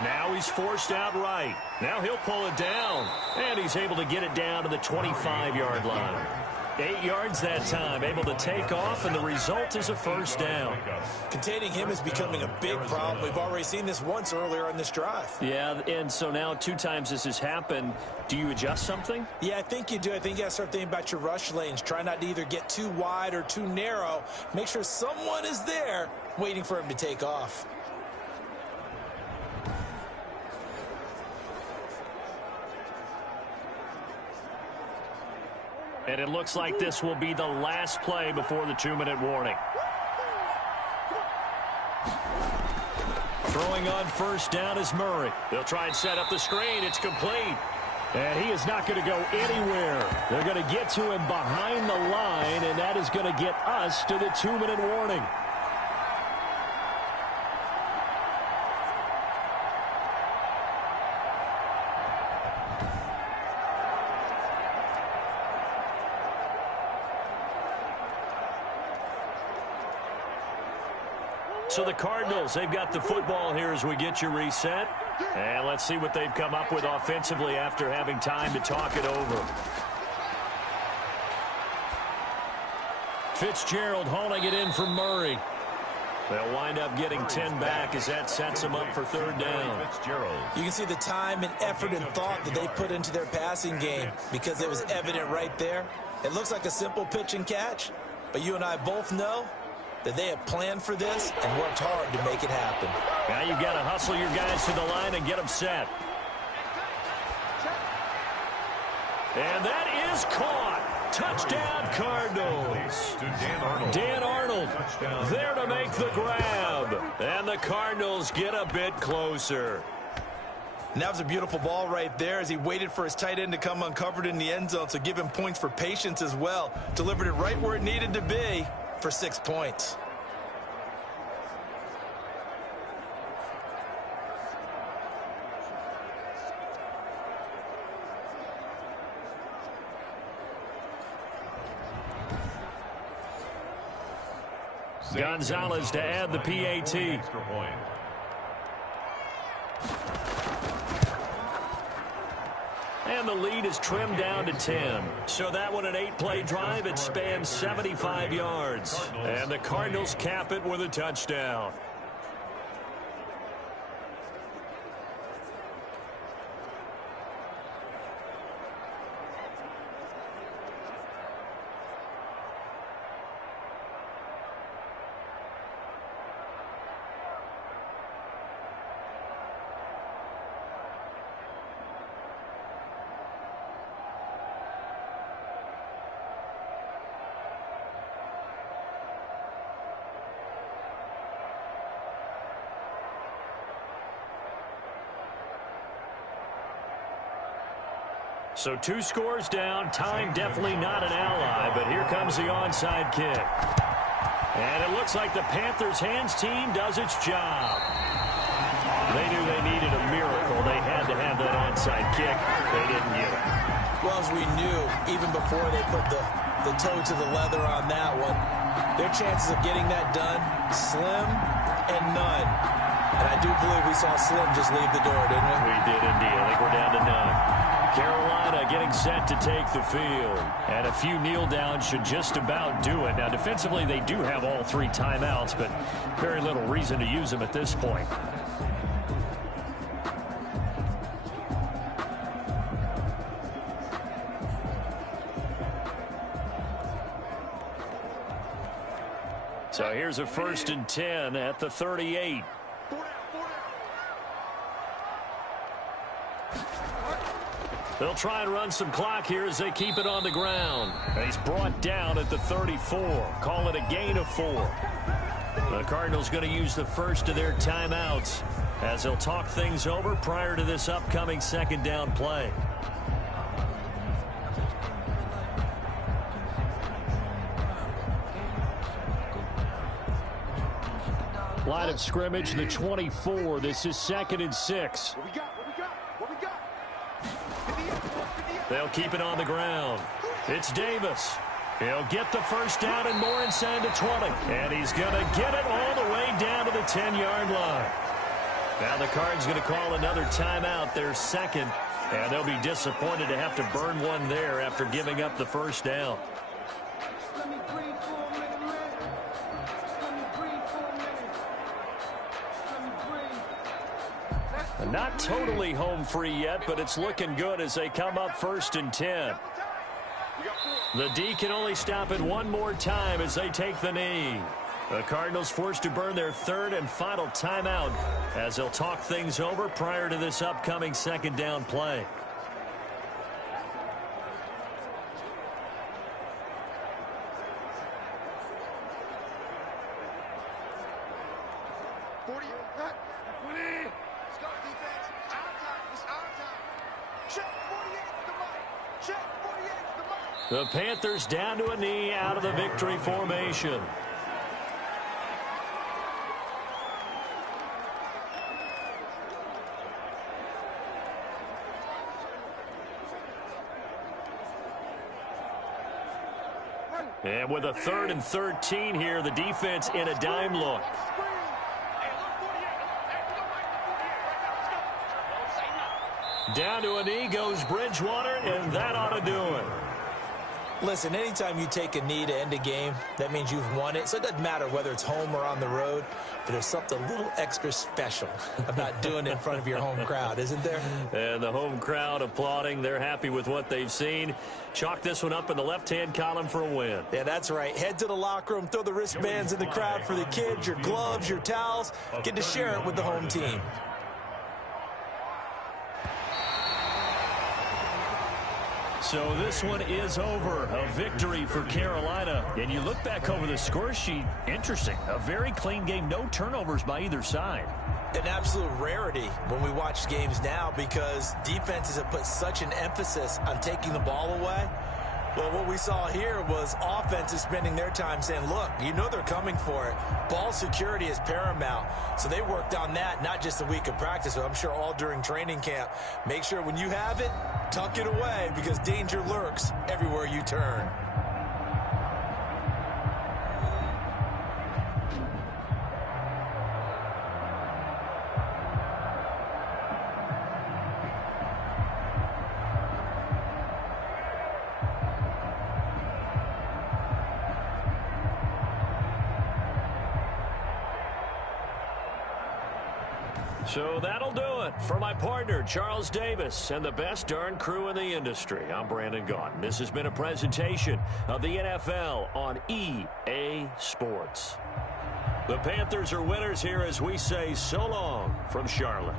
Now he's forced out right. Now he'll pull it down. And he's able to get it down to the 25-yard line. 8 yards that time, able to take off, and the result is a 1st down. Containing him is becoming a big problem. We've already seen this once earlier on this drive. Yeah, and so now 2 times this has happened. Do you adjust something? Yeah, I think you do. I think you got to start thinking about your rush lanes. Try not to either get too wide or too narrow. Make sure someone is there waiting for him to take off. And it looks like this will be the last play before the 2-minute warning. Throwing on first down is Murray. They'll try and set up the screen. It's complete. And he is not going to go anywhere. They're going to get to him behind the line, and that is going to get us to the 2-minute warning. So the Cardinals, they've got the football here as we get you reset. And let's see what they've come up with offensively after having time to talk it over. Fitzgerald hauling it in from Murray. They'll wind up getting 10 back as that sets them up for third down. You can see the time and effort and thought that they put into their passing game because it was evident right there. It looks like a simple pitch and catch, but you and I both know that they have planned for this and worked hard to make it happen. Now you've got to hustle your guys to the line and get them set. And that is caught. Touchdown, Cardinals. Dan Arnold there to make the grab. And the Cardinals get a bit closer. And that was a beautiful ball right there as he waited for his tight end to come uncovered in the end zone, so give him points for patience as well. Delivered it right where it needed to be for 6 points. Gonzalez to add the PAT. And the lead is trimmed down to 10. So that one, an 8-play drive. It spans 75 yards. And the Cardinals cap it with a touchdown. So 2 scores down. Time definitely not an ally, but here comes the onside kick. And it looks like the Panthers hands team does its job. They knew they needed a miracle. They had to have that onside kick. They didn't get it. Well, as we knew, even before they put the toe to the leather on that one, their chances of getting that done, slim and none. And I do believe we saw Slim just leave the door, didn't we? We did indeed. I think we're down to none. Carolina getting set to take the field. And a few kneel downs should just about do it. Now, defensively, they do have all 3 timeouts, but very little reason to use them at this point. So here's a 1st and 10 at the 38. They'll try and run some clock here as they keep it on the ground. And he's brought down at the 34. Call it a gain of 4. The Cardinals going to use the first of their timeouts as they'll talk things over prior to this upcoming 2nd down play. Line of scrimmage, the 24. This is 2nd and 6. They'll keep it on the ground. It's Davis. He'll get the first down and more inside the 20. And he's going to get it all the way down to the 10-yard line. Now the Cards going to call another timeout, their 2nd. And they'll be disappointed to have to burn one there after giving up the first down. Not totally home free yet, but it's looking good as they come up 1st and 10. The D can only stop it one more time as they take the knee. The Cardinals forced to burn their 3rd and final timeout as they'll talk things over prior to this upcoming 2nd down play. The Panthers down to a knee out of the victory formation. And with a 3rd and 13 here, the defense in a dime look. Down to a knee goes Bridgewater, and that ought to do it. Listen, anytime you take a knee to end a game, that means you've won it. So it doesn't matter whether it's home or on the road, but there's something a little extra special about doing it in front of your home crowd, isn't there? And the home crowd applauding. They're happy with what they've seen. Chalk this one up in the left-hand column for a win. Yeah, that's right. Head to the locker room, throw the wristbands in the crowd for the kids, your gloves, your towels. Get to share it with the home team. So this one is over. A victory for Carolina. And you look back over the score sheet, interesting. A very clean game. No turnovers by either side. An absolute rarity when we watch games now because defenses have put such an emphasis on taking the ball away. Well, what we saw here was offenses spending their time saying, look, you know they're coming for it. Ball security is paramount. So they worked on that, not just a week of practice, but I'm sure all during training camp. Make sure when you have it, tuck it away because danger lurks everywhere you turn. So that'll do it for my partner, Charles Davis, and the best darn crew in the industry. I'm Brandon Gaudin. This has been a presentation of the NFL on EA Sports. The Panthers are winners here as we say so long from Charlotte.